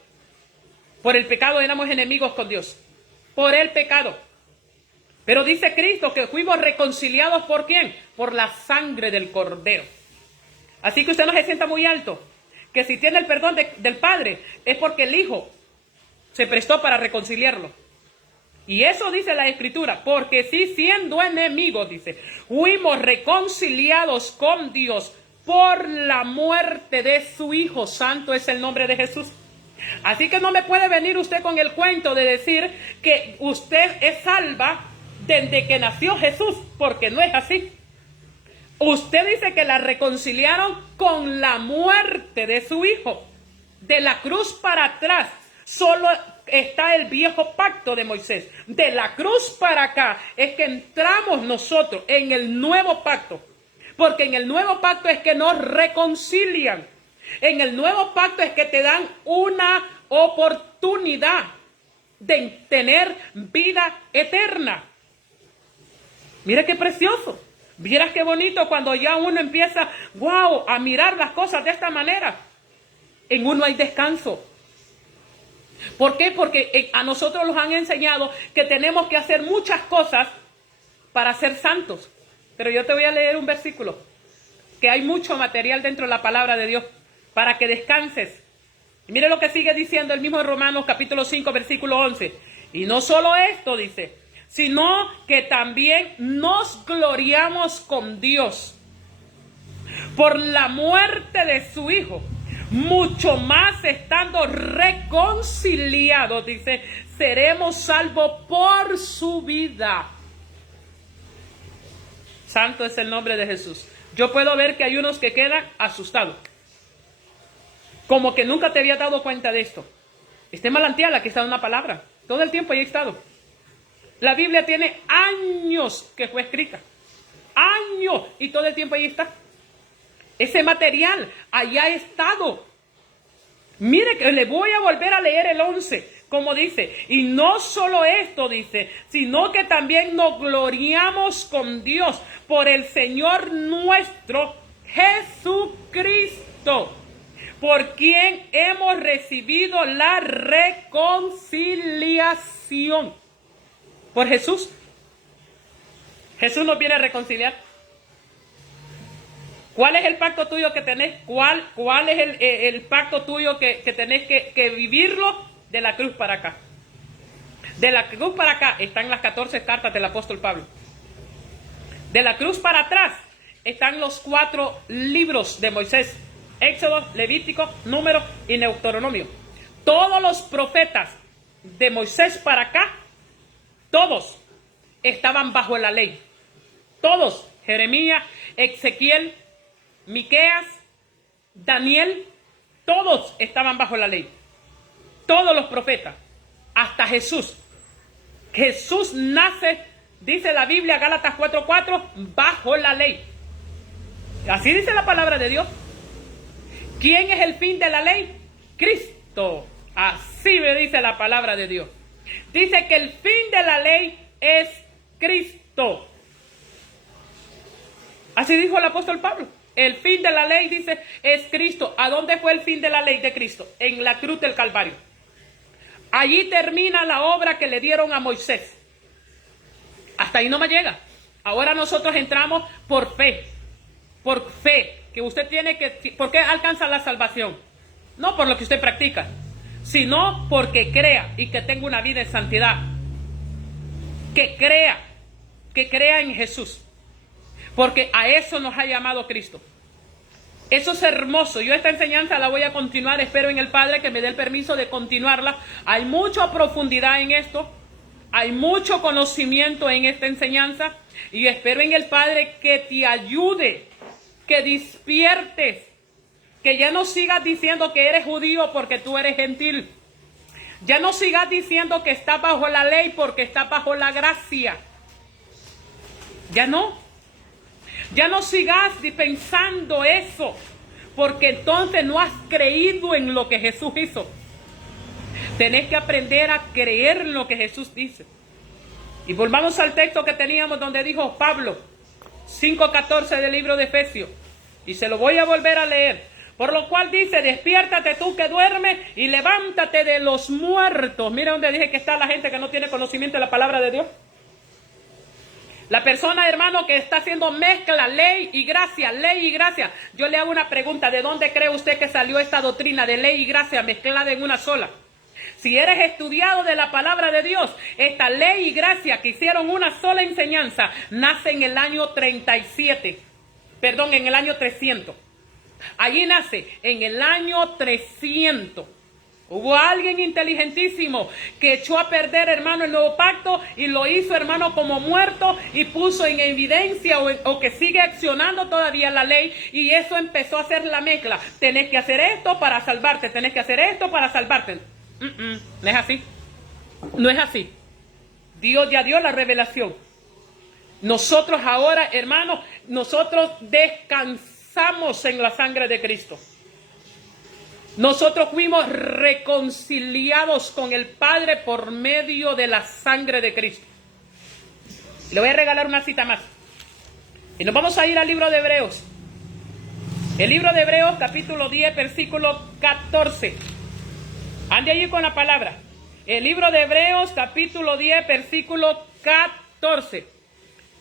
Por el pecado éramos enemigos con Dios. Por el pecado. Pero dice Cristo que fuimos reconciliados ¿por quién? Por la sangre del Cordero. Así que usted no se sienta muy alto. Que si tiene el perdón del Padre es porque el Hijo se prestó para reconciliarlo. Y eso dice la Escritura. Porque si siendo enemigos, dice, fuimos reconciliados con Dios por la muerte de su Hijo. Santo es el nombre de Jesús. Así que no me puede venir usted con el cuento de decir que usted es salva desde que nació Jesús, porque no es así. Usted dice que la reconciliaron con la muerte de su Hijo. De la cruz para atrás solo está el viejo pacto de Moisés. De la cruz para acá es que entramos nosotros en el nuevo pacto. Porque en el nuevo pacto es que nos reconcilian. En el nuevo pacto es que te dan una oportunidad de tener vida eterna. Mira qué precioso. Mira qué bonito cuando ya uno empieza, wow, a mirar las cosas de esta manera. En uno hay descanso. ¿Por qué? Porque a nosotros nos han enseñado que tenemos que hacer muchas cosas para ser santos. Pero yo te voy a leer un versículo, que hay mucho material dentro de la palabra de Dios para que descanses. Y mire lo que sigue diciendo el mismo Romanos capítulo 5, versículo 11. Y no solo esto, dice, sino que también nos gloriamos con Dios por la muerte de su Hijo. Mucho más estando reconciliados, dice, seremos salvos por su vida. Santo es el nombre de Jesús. Yo puedo ver que hay unos que quedan asustados, como que nunca te había dado cuenta de esto. Este manantial, aquí está una palabra, todo el tiempo ahí ha estado. La Biblia tiene años que fue escrita, años, y todo el tiempo ahí está. Ese material allá ha estado. Mire que le voy a volver a leer el 11, como dice, y no solo esto, dice, sino que también nos gloriamos con Dios por el Señor nuestro Jesucristo, por quien hemos recibido la reconciliación. Por Jesús. Jesús nos viene a reconciliar. ¿Cuál es el pacto tuyo que tenés? ¿Cuál es el pacto tuyo que tenés que vivirlo? De la cruz para acá. De la cruz para acá están las 14 cartas del apóstol Pablo. De la cruz para atrás están los 4 libros de Moisés: Éxodo, Levítico, Número y Deuteronomio. Todos los profetas de Moisés para acá, todos estaban bajo la ley. Todos, Jeremías, Ezequiel, Miqueas, Daniel, todos estaban bajo la ley. Todos los profetas, hasta Jesús. Jesús nace, dice la Biblia, Gálatas 4:4, bajo la ley. Así dice la palabra de Dios. ¿Quién es el fin de la ley? Cristo. Así me dice la palabra de Dios. Dice que el fin de la ley es Cristo. Así dijo el apóstol Pablo. El fin de la ley, dice, es Cristo. ¿A dónde fue el fin de la ley de Cristo? En la cruz del Calvario. Allí termina la obra que le dieron a Moisés. Hasta ahí no me llega. Ahora nosotros entramos por fe. Por fe. Que usted tiene que... ¿Por qué alcanza la salvación? No por lo que usted practica, sino porque crea y que tenga una vida en santidad. Que crea en Jesús. Porque a eso nos ha llamado Cristo. Eso es hermoso. Yo esta enseñanza la voy a continuar. Espero en el Padre que me dé el permiso de continuarla. Hay mucha profundidad en esto. Hay mucho conocimiento en esta enseñanza. Y espero en el Padre que te ayude, que despiertes, que ya no sigas diciendo que eres judío porque tú eres gentil. Ya no sigas diciendo que estás bajo la ley porque estás bajo la gracia. Ya no. Ya no sigas pensando eso, porque entonces no has creído en lo que Jesús hizo. Tenés que aprender a creer en lo que Jesús dice. Y volvamos al texto que teníamos donde dijo Pablo, 5:14 del libro de Efesios. Y se lo voy a volver a leer. Por lo cual dice, despiértate tú que duermes y levántate de los muertos. Mira donde dije que está la gente que no tiene conocimiento de la palabra de Dios. La persona, hermano, que está haciendo mezcla, ley y gracia, ley y gracia. Yo le hago una pregunta, ¿de dónde cree usted que salió esta doctrina de ley y gracia mezclada en una sola? Si eres estudiado de la palabra de Dios, esta ley y gracia que hicieron una sola enseñanza, nace en el año 37. Perdón, en el año 300. Allí nace, en el año 300. Hubo alguien inteligentísimo que echó a perder, hermano, el nuevo pacto y lo hizo, hermano, como muerto y puso en evidencia o que sigue accionando todavía la ley, y eso empezó a hacer la mezcla. Tenés que hacer esto para salvarte, tenés que hacer esto para salvarte. No es así. No es así. Dios ya dio la revelación. Nosotros ahora, hermano, nosotros descansamos en la sangre de Cristo. Nosotros fuimos reconciliados con el Padre por medio de la sangre de Cristo. Le voy a regalar una cita más. Y nos vamos a ir al libro de Hebreos. El libro de Hebreos, capítulo 10, versículo 14. Ande allí con la palabra. El libro de Hebreos, capítulo 10, versículo 14.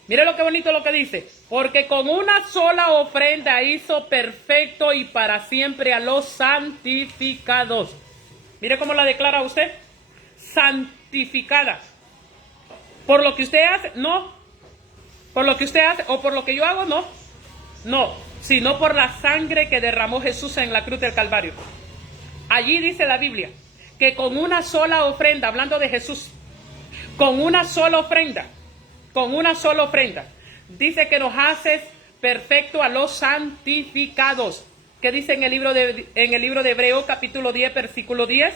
Mire lo que bonito lo que dice. Porque con una sola ofrenda hizo perfecto y para siempre a los santificados. Mire cómo la declara usted. Santificada. Por lo que usted hace, no. Por lo que usted hace o por lo que yo hago, no. No, sino por la sangre que derramó Jesús en la cruz del Calvario. Allí dice la Biblia que con una sola ofrenda, hablando de Jesús, con una sola ofrenda, dice que nos haces perfecto a los santificados. ¿Qué dice en el libro de Hebreos, capítulo 10, versículo 10?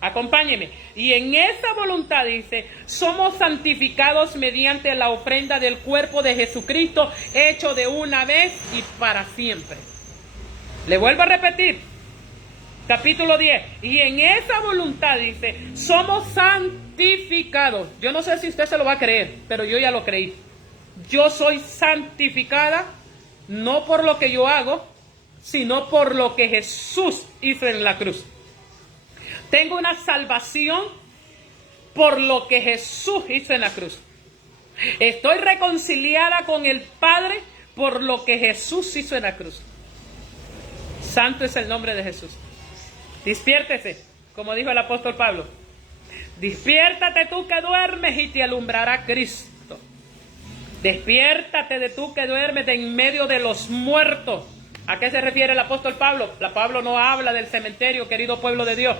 Acompáñeme. Y en esa voluntad dice, somos santificados mediante la ofrenda del cuerpo de Jesucristo, hecho de una vez y para siempre. Le vuelvo a repetir. Capítulo 10. Y en esa voluntad dice, somos santificados. Yo no sé si usted se lo va a creer, pero yo ya lo creí. Yo soy santificada, no por lo que yo hago, sino por lo que Jesús hizo en la cruz. Tengo una salvación por lo que Jesús hizo en la cruz. Estoy reconciliada con el Padre por lo que Jesús hizo en la cruz. Santo es el nombre de Jesús. Despiértese, como dijo el apóstol Pablo. Despiértate tú que duermes y te alumbrará Cristo. Despiértate de tú que duermes de en medio de los muertos. ¿A qué se refiere el apóstol Pablo? Pablo no habla del cementerio, querido pueblo de Dios.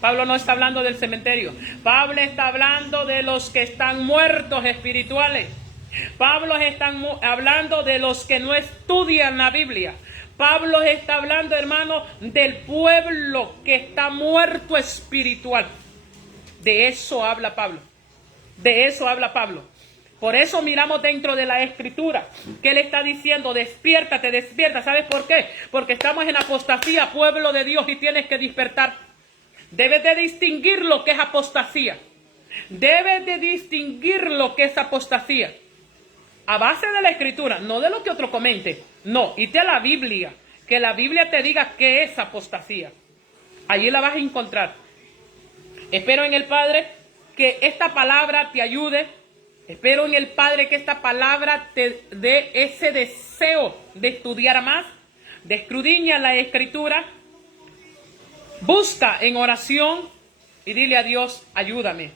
Pablo no está hablando del cementerio. Pablo está hablando de los que están muertos espirituales. Pablo está hablando de los que no estudian la Biblia. Pablo está hablando, hermano, del pueblo que está muerto espiritual. De eso habla Pablo. De eso habla Pablo. Por eso miramos dentro de la Escritura que él está diciendo, despiértate, despierta. ¿Sabes por qué? Porque estamos en apostasía, pueblo de Dios, y tienes que despertar. Debes de distinguir lo que es apostasía. Debes de distinguir lo que es apostasía. A base de la Escritura, no de lo que otro comente. No, irte a la Biblia. Que la Biblia te diga qué es apostasía. Allí la vas a encontrar. Espero en el Padre que esta palabra te ayude. Espero en el Padre que esta palabra te dé ese deseo de estudiar más, de escudriñar la Escritura. Busca en oración y dile a Dios, ayúdame.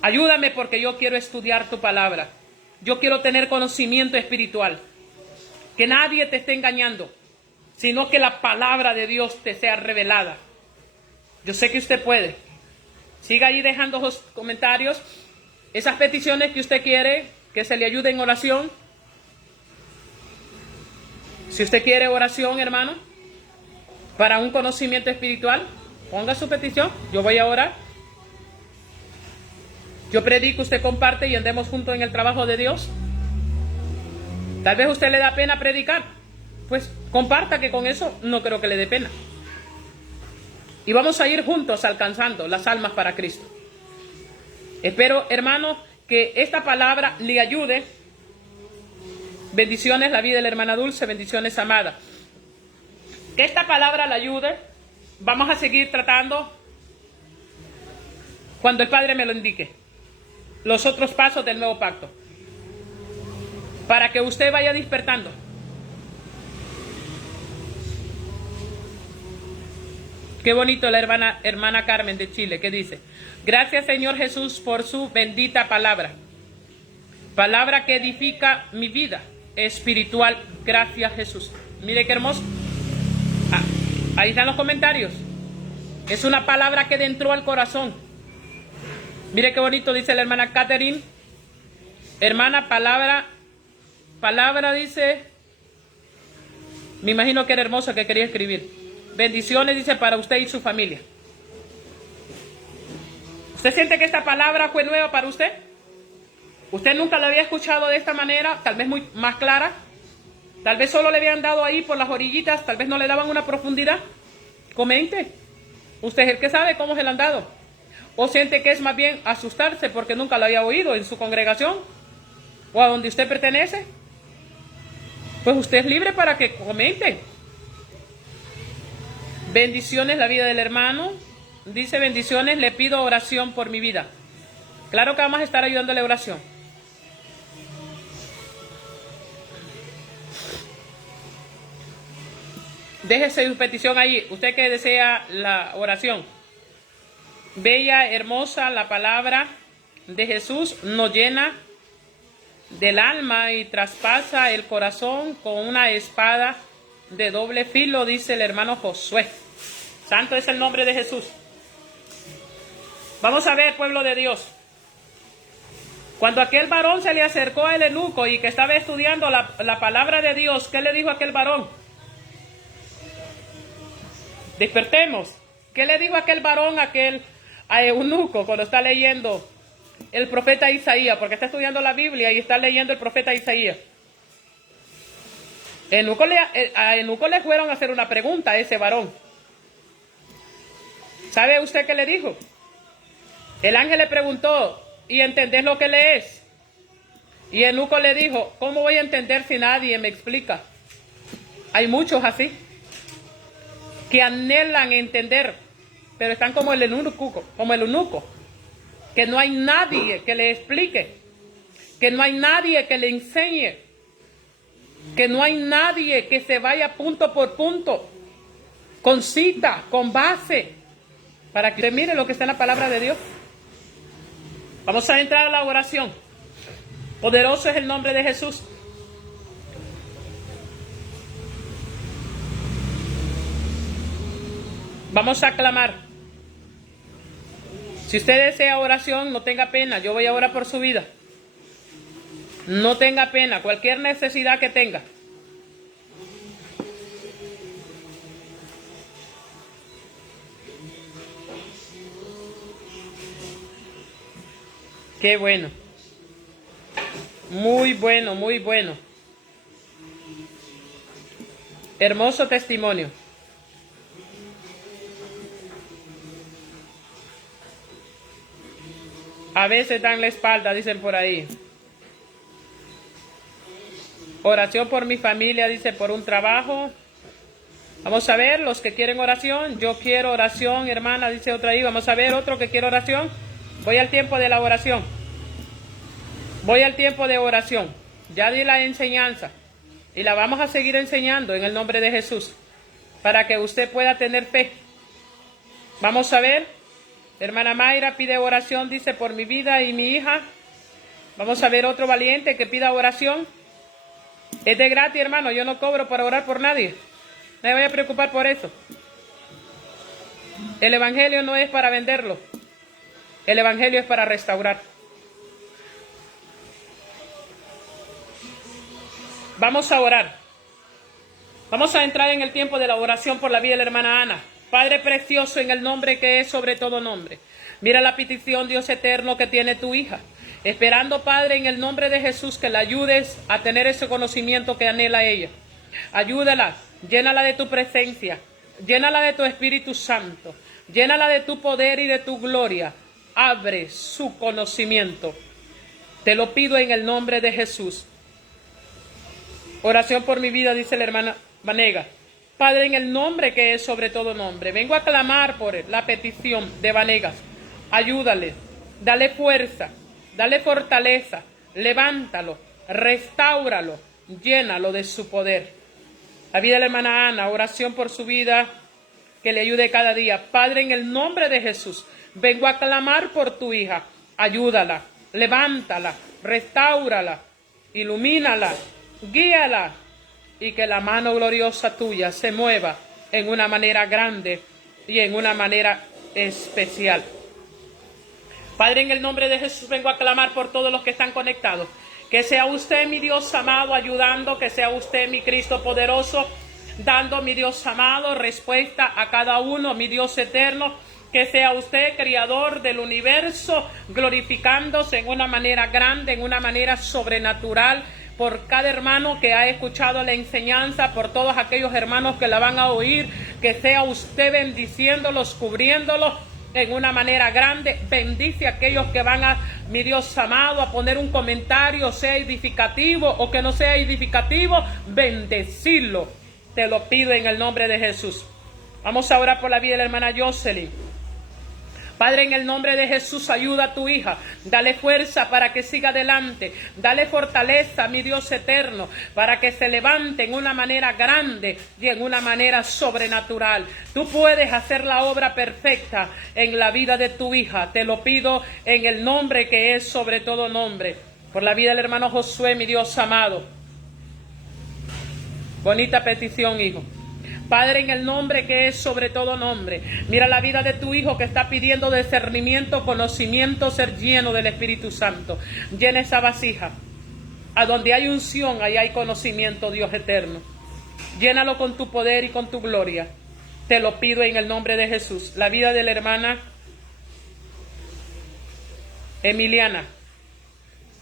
Ayúdame porque yo quiero estudiar tu palabra. Yo quiero tener conocimiento espiritual. Que nadie te esté engañando, sino que la palabra de Dios te sea revelada. Yo sé que usted puede. Siga ahí dejando los comentarios. Esas peticiones que usted quiere que se le ayude en oración. Si usted quiere oración, hermano, para un conocimiento espiritual, ponga su petición. Yo voy a orar. Yo predico, usted comparte y andemos juntos en el trabajo de Dios. Tal vez a usted le da pena predicar. Pues comparta, que con eso no creo que le dé pena. Y vamos a ir juntos alcanzando las almas para Cristo. Espero, hermano, que esta palabra le ayude. Bendiciones, la vida de la hermana Dulce, bendiciones, amada. Que esta palabra le ayude. Vamos a seguir tratando, cuando el Padre me lo indique, los otros pasos del nuevo pacto, para que usted vaya despertando. Qué bonito la hermana Carmen de Chile, que dice: gracias, Señor Jesús, por su bendita palabra. Palabra que edifica mi vida espiritual. Gracias, Jesús. Mire qué hermoso. Ahí están los comentarios. Es una palabra que entró al corazón. Mire qué bonito dice la hermana Catherine. Hermana, palabra dice. Me imagino que era hermoso, que quería escribir. Bendiciones, dice, para usted y su familia. ¿Usted siente que esta palabra fue nueva para usted? ¿Usted nunca la había escuchado de esta manera? Tal vez muy más clara. Tal vez solo le habían dado ahí por las orillitas. Tal vez no le daban una profundidad. Comente. Usted es el que sabe cómo se le han dado. O siente que es más bien asustarse porque nunca lo había oído en su congregación o a donde usted pertenece. Pues usted es libre para que comente. Bendiciones la vida del hermano. Dice: bendiciones, le pido oración por mi vida. Claro que vamos a estar ayudándole a oración. Déjese su petición ahí. Usted que desea la oración. Bella, hermosa, la palabra de Jesús nos llena del alma y traspasa el corazón con una espada de doble filo, dice el hermano Josué. Santo es el nombre de Jesús. Vamos a ver, pueblo de Dios. Cuando aquel varón se le acercó al eunuco y que estaba estudiando la palabra de Dios, ¿qué le dijo aquel varón? Despertemos. ¿Qué le dijo aquel varón a eunuco cuando está leyendo el profeta Isaías? Porque está estudiando la Biblia y está leyendo el profeta Isaías. A eunuco le fueron a hacer una pregunta a ese varón. ¿Sabe usted qué le dijo? El ángel le preguntó: ¿y entendés lo que lees? Y eunuco le dijo: ¿cómo voy a entender si nadie me explica? Hay muchos así que anhelan entender, pero están como el eunuco, que no hay nadie que le explique, que no hay nadie que le enseñe, que no hay nadie que se vaya punto por punto, con cita, con base, para que usted mire lo que está en la palabra de Dios. Vamos a entrar a la oración. Poderoso es el nombre de Jesús. Vamos a clamar. Si usted desea oración, no tenga pena. Yo voy a orar por su vida. No tenga pena, cualquier necesidad que tenga. Qué bueno. Muy bueno, muy bueno. Hermoso testimonio. A veces dan la espalda, dicen por ahí. Oración por mi familia, dice, por un trabajo. Vamos a ver, los que quieren oración. Yo quiero oración, hermana, dice otra ahí. Vamos a ver, otro que quiere oración. Voy al tiempo de la oración. Voy al tiempo de oración. Ya di la enseñanza. Y la vamos a seguir enseñando en el nombre de Jesús. Para que usted pueda tener fe. Vamos a ver. Hermana Mayra pide oración, dice, por mi vida y mi hija. Vamos a ver otro valiente que pida oración. Es de gratis, hermano. Yo no cobro para orar por nadie. No me voy a preocupar por eso. El evangelio no es para venderlo. El evangelio es para restaurar. Vamos a orar. Vamos a entrar en el tiempo de la oración por la vida de la hermana Ana. Padre precioso, en el nombre que es sobre todo nombre. Mira la petición, Dios eterno, que tiene tu hija. Esperando, Padre, en el nombre de Jesús, que la ayudes a tener ese conocimiento que anhela ella. Ayúdala, llénala de tu presencia, llénala de tu Espíritu Santo, llénala de tu poder y de tu gloria. Abre su conocimiento. Te lo pido en el nombre de Jesús. Oración por mi vida, dice la hermana Vanega. Padre, en el nombre que es sobre todo nombre, vengo a clamar por él, la petición de Vanegas. Ayúdale, dale fuerza, dale fortaleza, levántalo, restáuralo, llénalo de su poder. La vida de la hermana Ana, oración por su vida, que le ayude cada día. Padre, en el nombre de Jesús, vengo a clamar por tu hija. Ayúdala, levántala, restáurala, ilumínala, guíala, y que la mano gloriosa tuya se mueva en una manera grande y en una manera especial. Padre, en el nombre de Jesús vengo a clamar por todos los que están conectados. Que sea usted, mi Dios amado, ayudando, que sea usted, mi Cristo poderoso, dando, mi Dios amado, respuesta a cada uno, mi Dios eterno. Que sea usted, creador del universo, glorificándose en una manera grande, en una manera sobrenatural, por cada hermano que ha escuchado la enseñanza, por todos aquellos hermanos que la van a oír, que sea usted bendiciéndolos, cubriéndolos en una manera grande. Bendice a aquellos que van a, mi Dios amado, a poner un comentario, sea edificativo o que no sea edificativo, bendecirlo. Te lo pido en el nombre de Jesús. Vamos a orar por la vida de la hermana Jocelyn. Padre, en el nombre de Jesús, ayuda a tu hija. Dale fuerza para que siga adelante. Dale fortaleza, mi Dios eterno, para que se levante en una manera grande y en una manera sobrenatural. Tú puedes hacer la obra perfecta en la vida de tu hija. Te lo pido en el nombre que es sobre todo nombre. Por la vida del hermano Josué, mi Dios amado. Bonita petición, hijo. Padre, en el nombre que es sobre todo nombre, mira la vida de tu hijo que está pidiendo discernimiento, conocimiento, ser lleno del Espíritu Santo. Llena esa vasija. A donde hay unción, ahí hay conocimiento, Dios eterno. Llénalo con tu poder y con tu gloria. Te lo pido en el nombre de Jesús. La vida de la hermana Emiliana.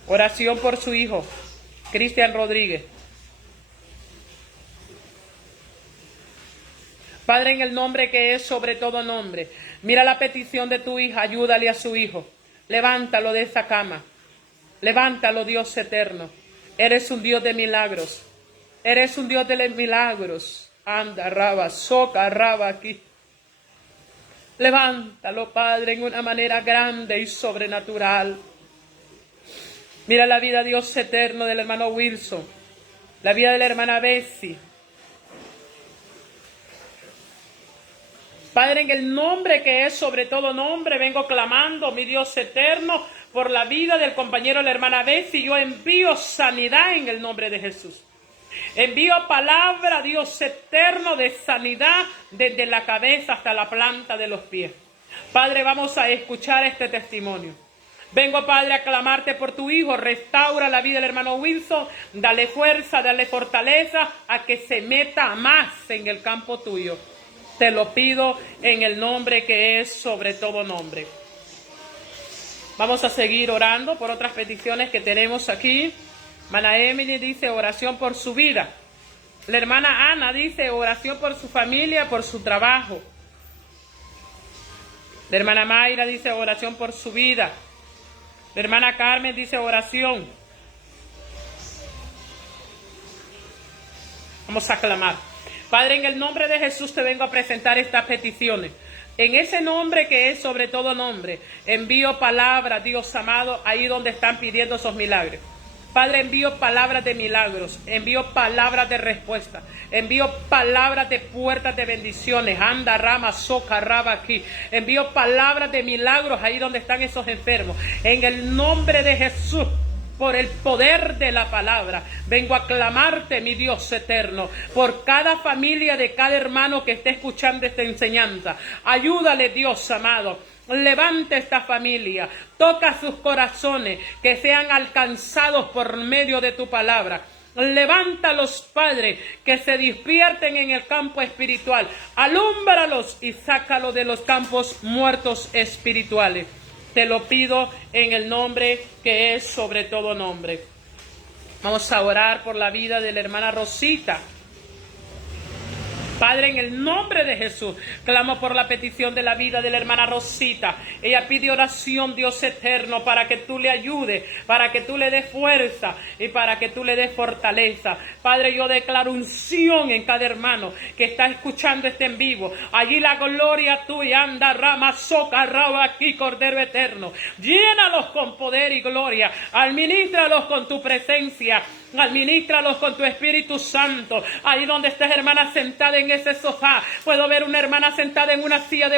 Oración por su hijo, Cristian Rodríguez. Padre, en el nombre que es sobre todo nombre, mira la petición de tu hija, ayúdale a su hijo. Levántalo de esa cama. Levántalo, Dios eterno. Eres un Dios de milagros. Eres un Dios de milagros. Anda, raba, soca, raba aquí. Levántalo, Padre, en una manera grande y sobrenatural. Mira la vida, Dios eterno, del hermano Wilson. La vida de la hermana Bessie. Padre, en el nombre que es sobre todo nombre, vengo clamando, mi Dios eterno, por la vida del compañero de la hermana Bessie. Yo envío sanidad en el nombre de Jesús. Envío palabra, Dios eterno, de sanidad desde la cabeza hasta la planta de los pies. Padre, vamos a escuchar este testimonio. Vengo, Padre, a clamarte por tu hijo. Restaura la vida del hermano Wilson. Dale fuerza, dale fortaleza a que se meta más en el campo tuyo. Te lo pido en el nombre que es sobre todo nombre. Vamos a seguir orando por otras peticiones que tenemos aquí. Hermana Emily dice oración por su vida. La hermana Ana dice oración por su familia, por su trabajo. La hermana Mayra dice oración por su vida. La hermana Carmen dice oración. Vamos a clamar. Padre, en el nombre de Jesús te vengo a presentar estas peticiones. En ese nombre que es sobre todo nombre, envío palabras, Dios amado, ahí donde están pidiendo esos milagros. Padre, envío palabras de milagros, envío palabras de respuesta, envío palabras de puertas de bendiciones. Anda, rama, soca, raba aquí. Envío palabras de milagros ahí donde están esos enfermos. En el nombre de Jesús. Por el poder de la palabra, vengo a clamarte, mi Dios eterno, por cada familia de cada hermano que esté escuchando esta enseñanza. Ayúdale, Dios amado. Levante esta familia, toca sus corazones, que sean alcanzados por medio de tu palabra. Levántalos, Padre, que se despierten en el campo espiritual. Alúmbralos y sácalos de los campos muertos espirituales. Te lo pido en el nombre que es sobre todo nombre. Vamos a orar por la vida de la hermana Rosita. Padre, en el nombre de Jesús, clamo por la petición de la vida de la hermana Rosita. Ella pide oración, Dios eterno, para que tú le ayudes, para que tú le des fuerza y para que tú le des fortaleza. Padre, yo declaro unción en cada hermano que está escuchando este en vivo. Allí la gloria tuya, anda, rama, soca, raba aquí, Cordero eterno. Llénalos con poder y gloria. Administralos con tu presencia. Administralos con tu Espíritu Santo. Ahí donde estás, hermana, sentada en ese sofá, puedo ver una hermana sentada en una silla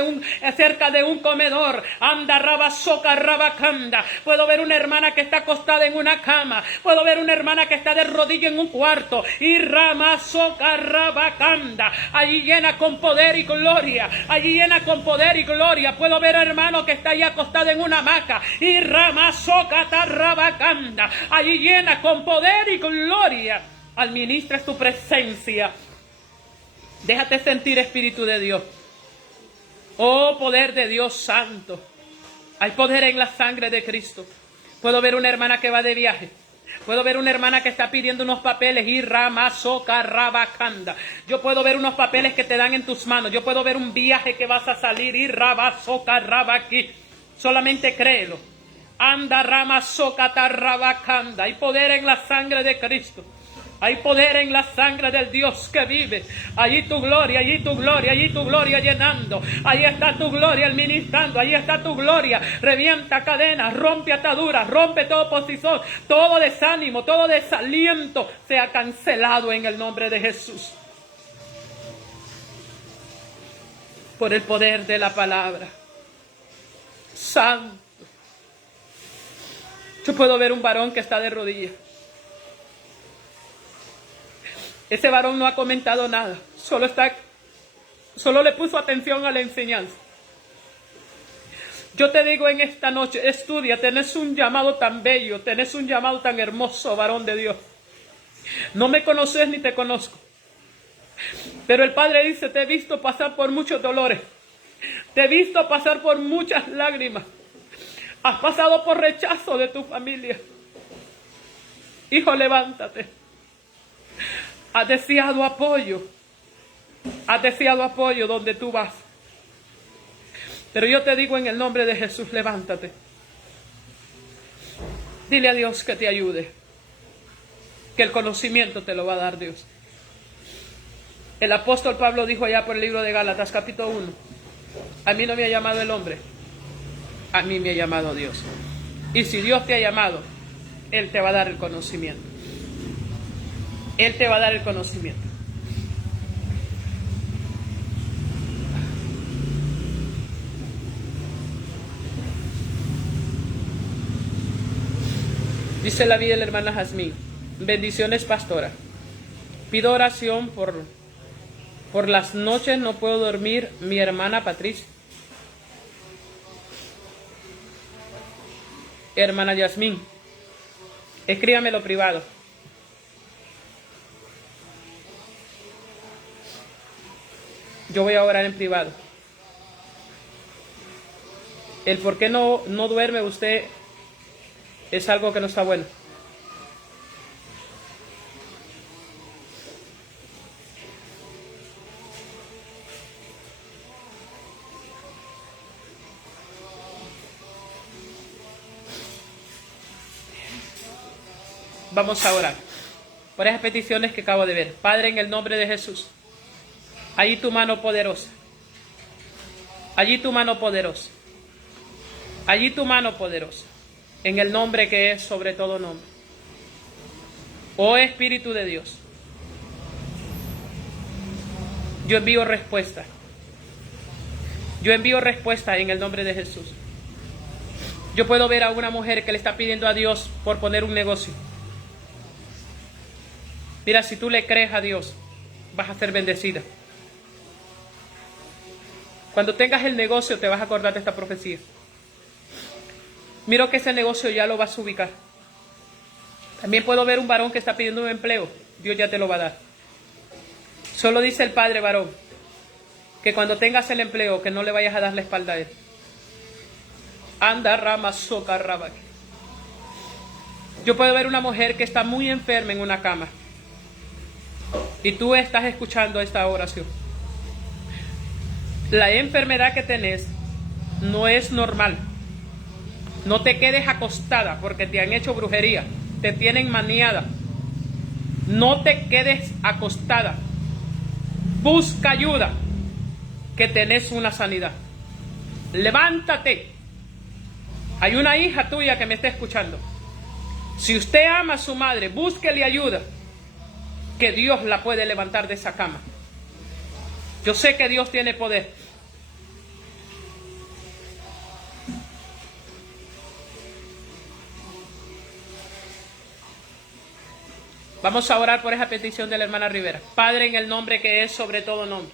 cerca de un comedor. Anda, raba, soca, rabacanda. Puedo ver una hermana que está acostada en una cama. Puedo ver una hermana que está de rodilla en un cuarto. Y rama, soca, rabacanda. Allí llena con poder y gloria. Allí llena con poder y gloria. Puedo ver a hermano que está ahí acostado en una hamaca. Y rama, soca, rabacanda. Allí llena con poder y gloria. Administra tu presencia. Déjate sentir, Espíritu de Dios. Oh, poder de Dios santo. Hay poder en la sangre de Cristo. Puedo ver una hermana que va de viaje. Puedo ver una hermana que está pidiendo unos papeles y ramazoca rabacanda. Yo puedo ver unos papeles que te dan en tus manos. Yo puedo ver un viaje que vas a salir y rabazoca rabaqui. Solamente créelo. Anda ramazoca tarrabacanda. Hay poder en la sangre de Cristo. Hay poder en la sangre del Dios que vive. Allí tu gloria, allí tu gloria, allí tu gloria llenando. Ahí está tu gloria administrando. Ahí está tu gloria. Revienta cadenas, rompe ataduras, rompe todo oposición, todo desánimo, todo desaliento sea cancelado en el nombre de Jesús. Por el poder de la palabra. Santo. Yo puedo ver un varón que está de rodillas. Ese varón no ha comentado nada, solo le puso atención a la enseñanza. Yo te digo en esta noche, estudia, tenés un llamado tan bello, tenés un llamado tan hermoso, varón de Dios. No me conoces ni te conozco, pero el Padre dice, te he visto pasar por muchos dolores, te he visto pasar por muchas lágrimas, has pasado por rechazo de tu familia. Hijo, levántate. Has deseado apoyo donde tú vas. Pero yo te digo en el nombre de Jesús, levántate. Dile a Dios que te ayude, que el conocimiento te lo va a dar Dios. El apóstol Pablo dijo allá por el libro de Gálatas, capítulo 1, a mí no me ha llamado el hombre, a mí me ha llamado Dios. Y si Dios te ha llamado, Él te va a dar el conocimiento. Él te va a dar el conocimiento. Dice la vida de la hermana Jazmín. Bendiciones, pastora. Pido oración por las noches, no puedo dormir. Mi hermana Patricia. Hermana Yasmín, escríbamelo privado. Yo voy a orar en privado. El por qué no duerme usted es algo que no está bueno. Vamos a orar por esas peticiones que acabo de ver. Padre, en el nombre de Jesús, allí tu mano poderosa, allí tu mano poderosa, allí tu mano poderosa, en el nombre que es sobre todo nombre. Oh Espíritu de Dios, yo envío respuesta. Yo envío respuesta en el nombre de Jesús. Yo puedo ver a una mujer que le está pidiendo a Dios por poner un negocio. Mira, si tú le crees a Dios, vas a ser bendecida. Cuando tengas el negocio, te vas a acordar de esta profecía. Miro que ese negocio ya lo vas a ubicar. También puedo ver un varón que está pidiendo un empleo. Dios ya te lo va a dar. Solo dice el Padre, varón, que cuando tengas el empleo, que no le vayas a dar la espalda a él. Anda, rama, soca, raba. Yo puedo ver una mujer que está muy enferma en una cama. Y tú estás escuchando esta oración. La enfermedad que tenés no es normal. No te quedes acostada porque te han hecho brujería. Te tienen maniada. No te quedes acostada. Busca ayuda, que tenés una sanidad. Levántate. Hay una hija tuya que me está escuchando. Si usted ama a su madre, búsquele ayuda, que Dios la puede levantar de esa cama. Yo sé que Dios tiene poder. Vamos a orar por esa petición de la hermana Rivera. Padre, en el nombre que es sobre todo nombre.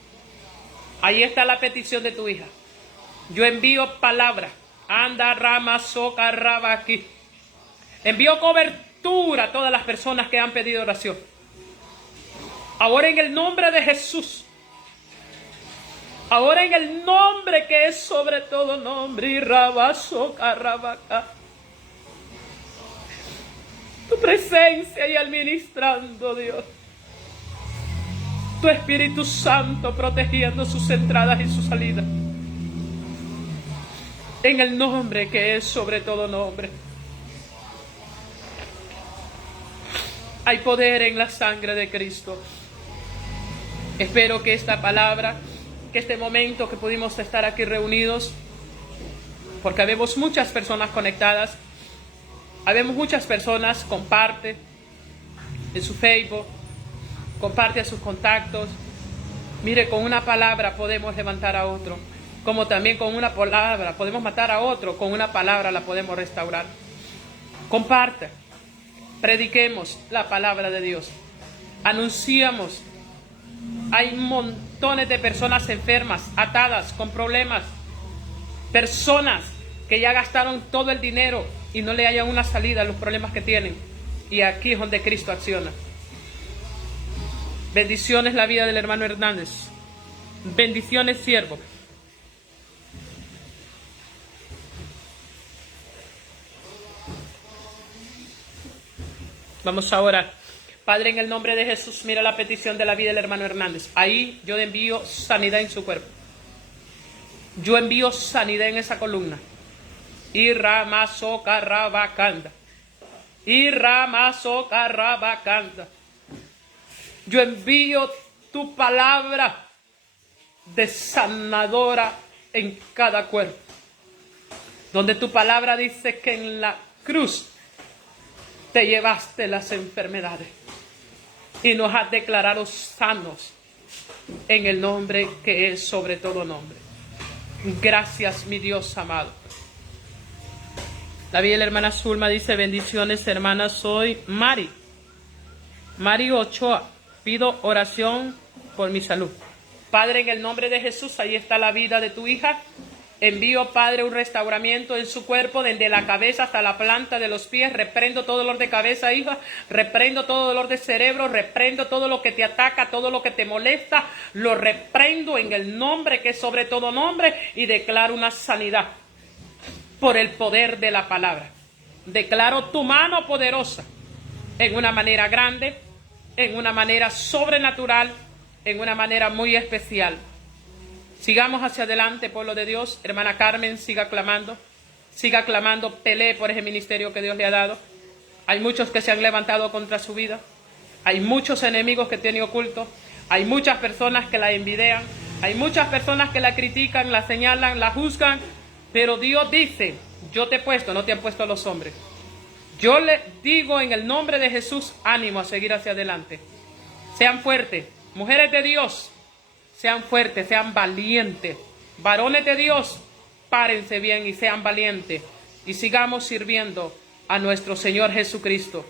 Ahí está la petición de tu hija. Yo envío palabra. Anda, rama, soca, raba aquí. Envío cobertura a todas las personas que han pedido oración. Ahora en el nombre de Jesús. Ahora en el nombre que es sobre todo nombre. Y raba, soca, raba acá. Tu presencia y administrando, Dios. Tu Espíritu Santo protegiendo sus entradas y sus salidas. En el nombre que es sobre todo nombre. Hay poder en la sangre de Cristo. Espero que esta palabra, que este momento que pudimos estar aquí reunidos, porque habemos muchas personas conectadas, habemos muchas personas, comparte en su Facebook, comparte a sus contactos. Mire, con una palabra podemos levantar a otro, como también con una palabra podemos matar a otro, con una palabra la podemos restaurar. Comparte, prediquemos la palabra de Dios, anunciamos. Hay montones de personas enfermas, atadas, con problemas, personas que ya gastaron todo el dinero y no le hayan una salida a los problemas que tienen. Y aquí es donde Cristo acciona. Bendiciones la vida del hermano Hernández. Bendiciones, siervo. Vamos a orar. Padre, en el nombre de Jesús, mira la petición de la vida del hermano Hernández. Ahí yo envío sanidad en su cuerpo. Yo envío sanidad en esa columna. Iramasocarrabacanda. Iramasocarrabacanda. Yo envío tu palabra de sanadora en cada cuerpo. Donde tu palabra dice que en la cruz te llevaste las enfermedades y nos has declarado sanos en el nombre que es sobre todo nombre. Gracias, mi Dios amado. La vida de la hermana Zulma dice: bendiciones, hermana, soy Mari Ochoa. Pido oración por mi salud. Padre, en el nombre de Jesús, ahí está la vida de tu hija. Envío, Padre, un restauramiento en su cuerpo, desde la cabeza hasta la planta de los pies. Reprendo todo dolor de cabeza, hija. Reprendo todo dolor de cerebro. Reprendo todo lo que te ataca, todo lo que te molesta. Lo reprendo en el nombre que es sobre todo nombre y declaro una sanidad por el poder de la palabra. Declaro tu mano poderosa en una manera grande, en una manera sobrenatural, en una manera muy especial. Sigamos hacia adelante, pueblo de Dios. Hermana Carmen, siga clamando, pelee por ese ministerio que Dios le ha dado. Hay muchos que se han levantado contra su vida. Hay muchos enemigos que tiene ocultos. Hay muchas personas que la envidian. Hay muchas personas que la critican, la señalan, la juzgan. Pero Dios dice: yo te he puesto, no te han puesto los hombres. Yo le digo en el nombre de Jesús, ánimo a seguir hacia adelante. Sean fuertes, mujeres de Dios. Sean fuertes, sean valientes. Varones de Dios, párense bien y sean valientes. Y sigamos sirviendo a nuestro Señor Jesucristo.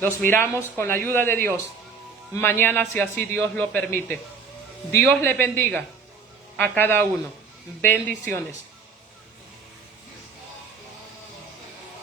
Los miramos con la ayuda de Dios mañana, si así Dios lo permite. Dios le bendiga a cada uno. Bendiciones.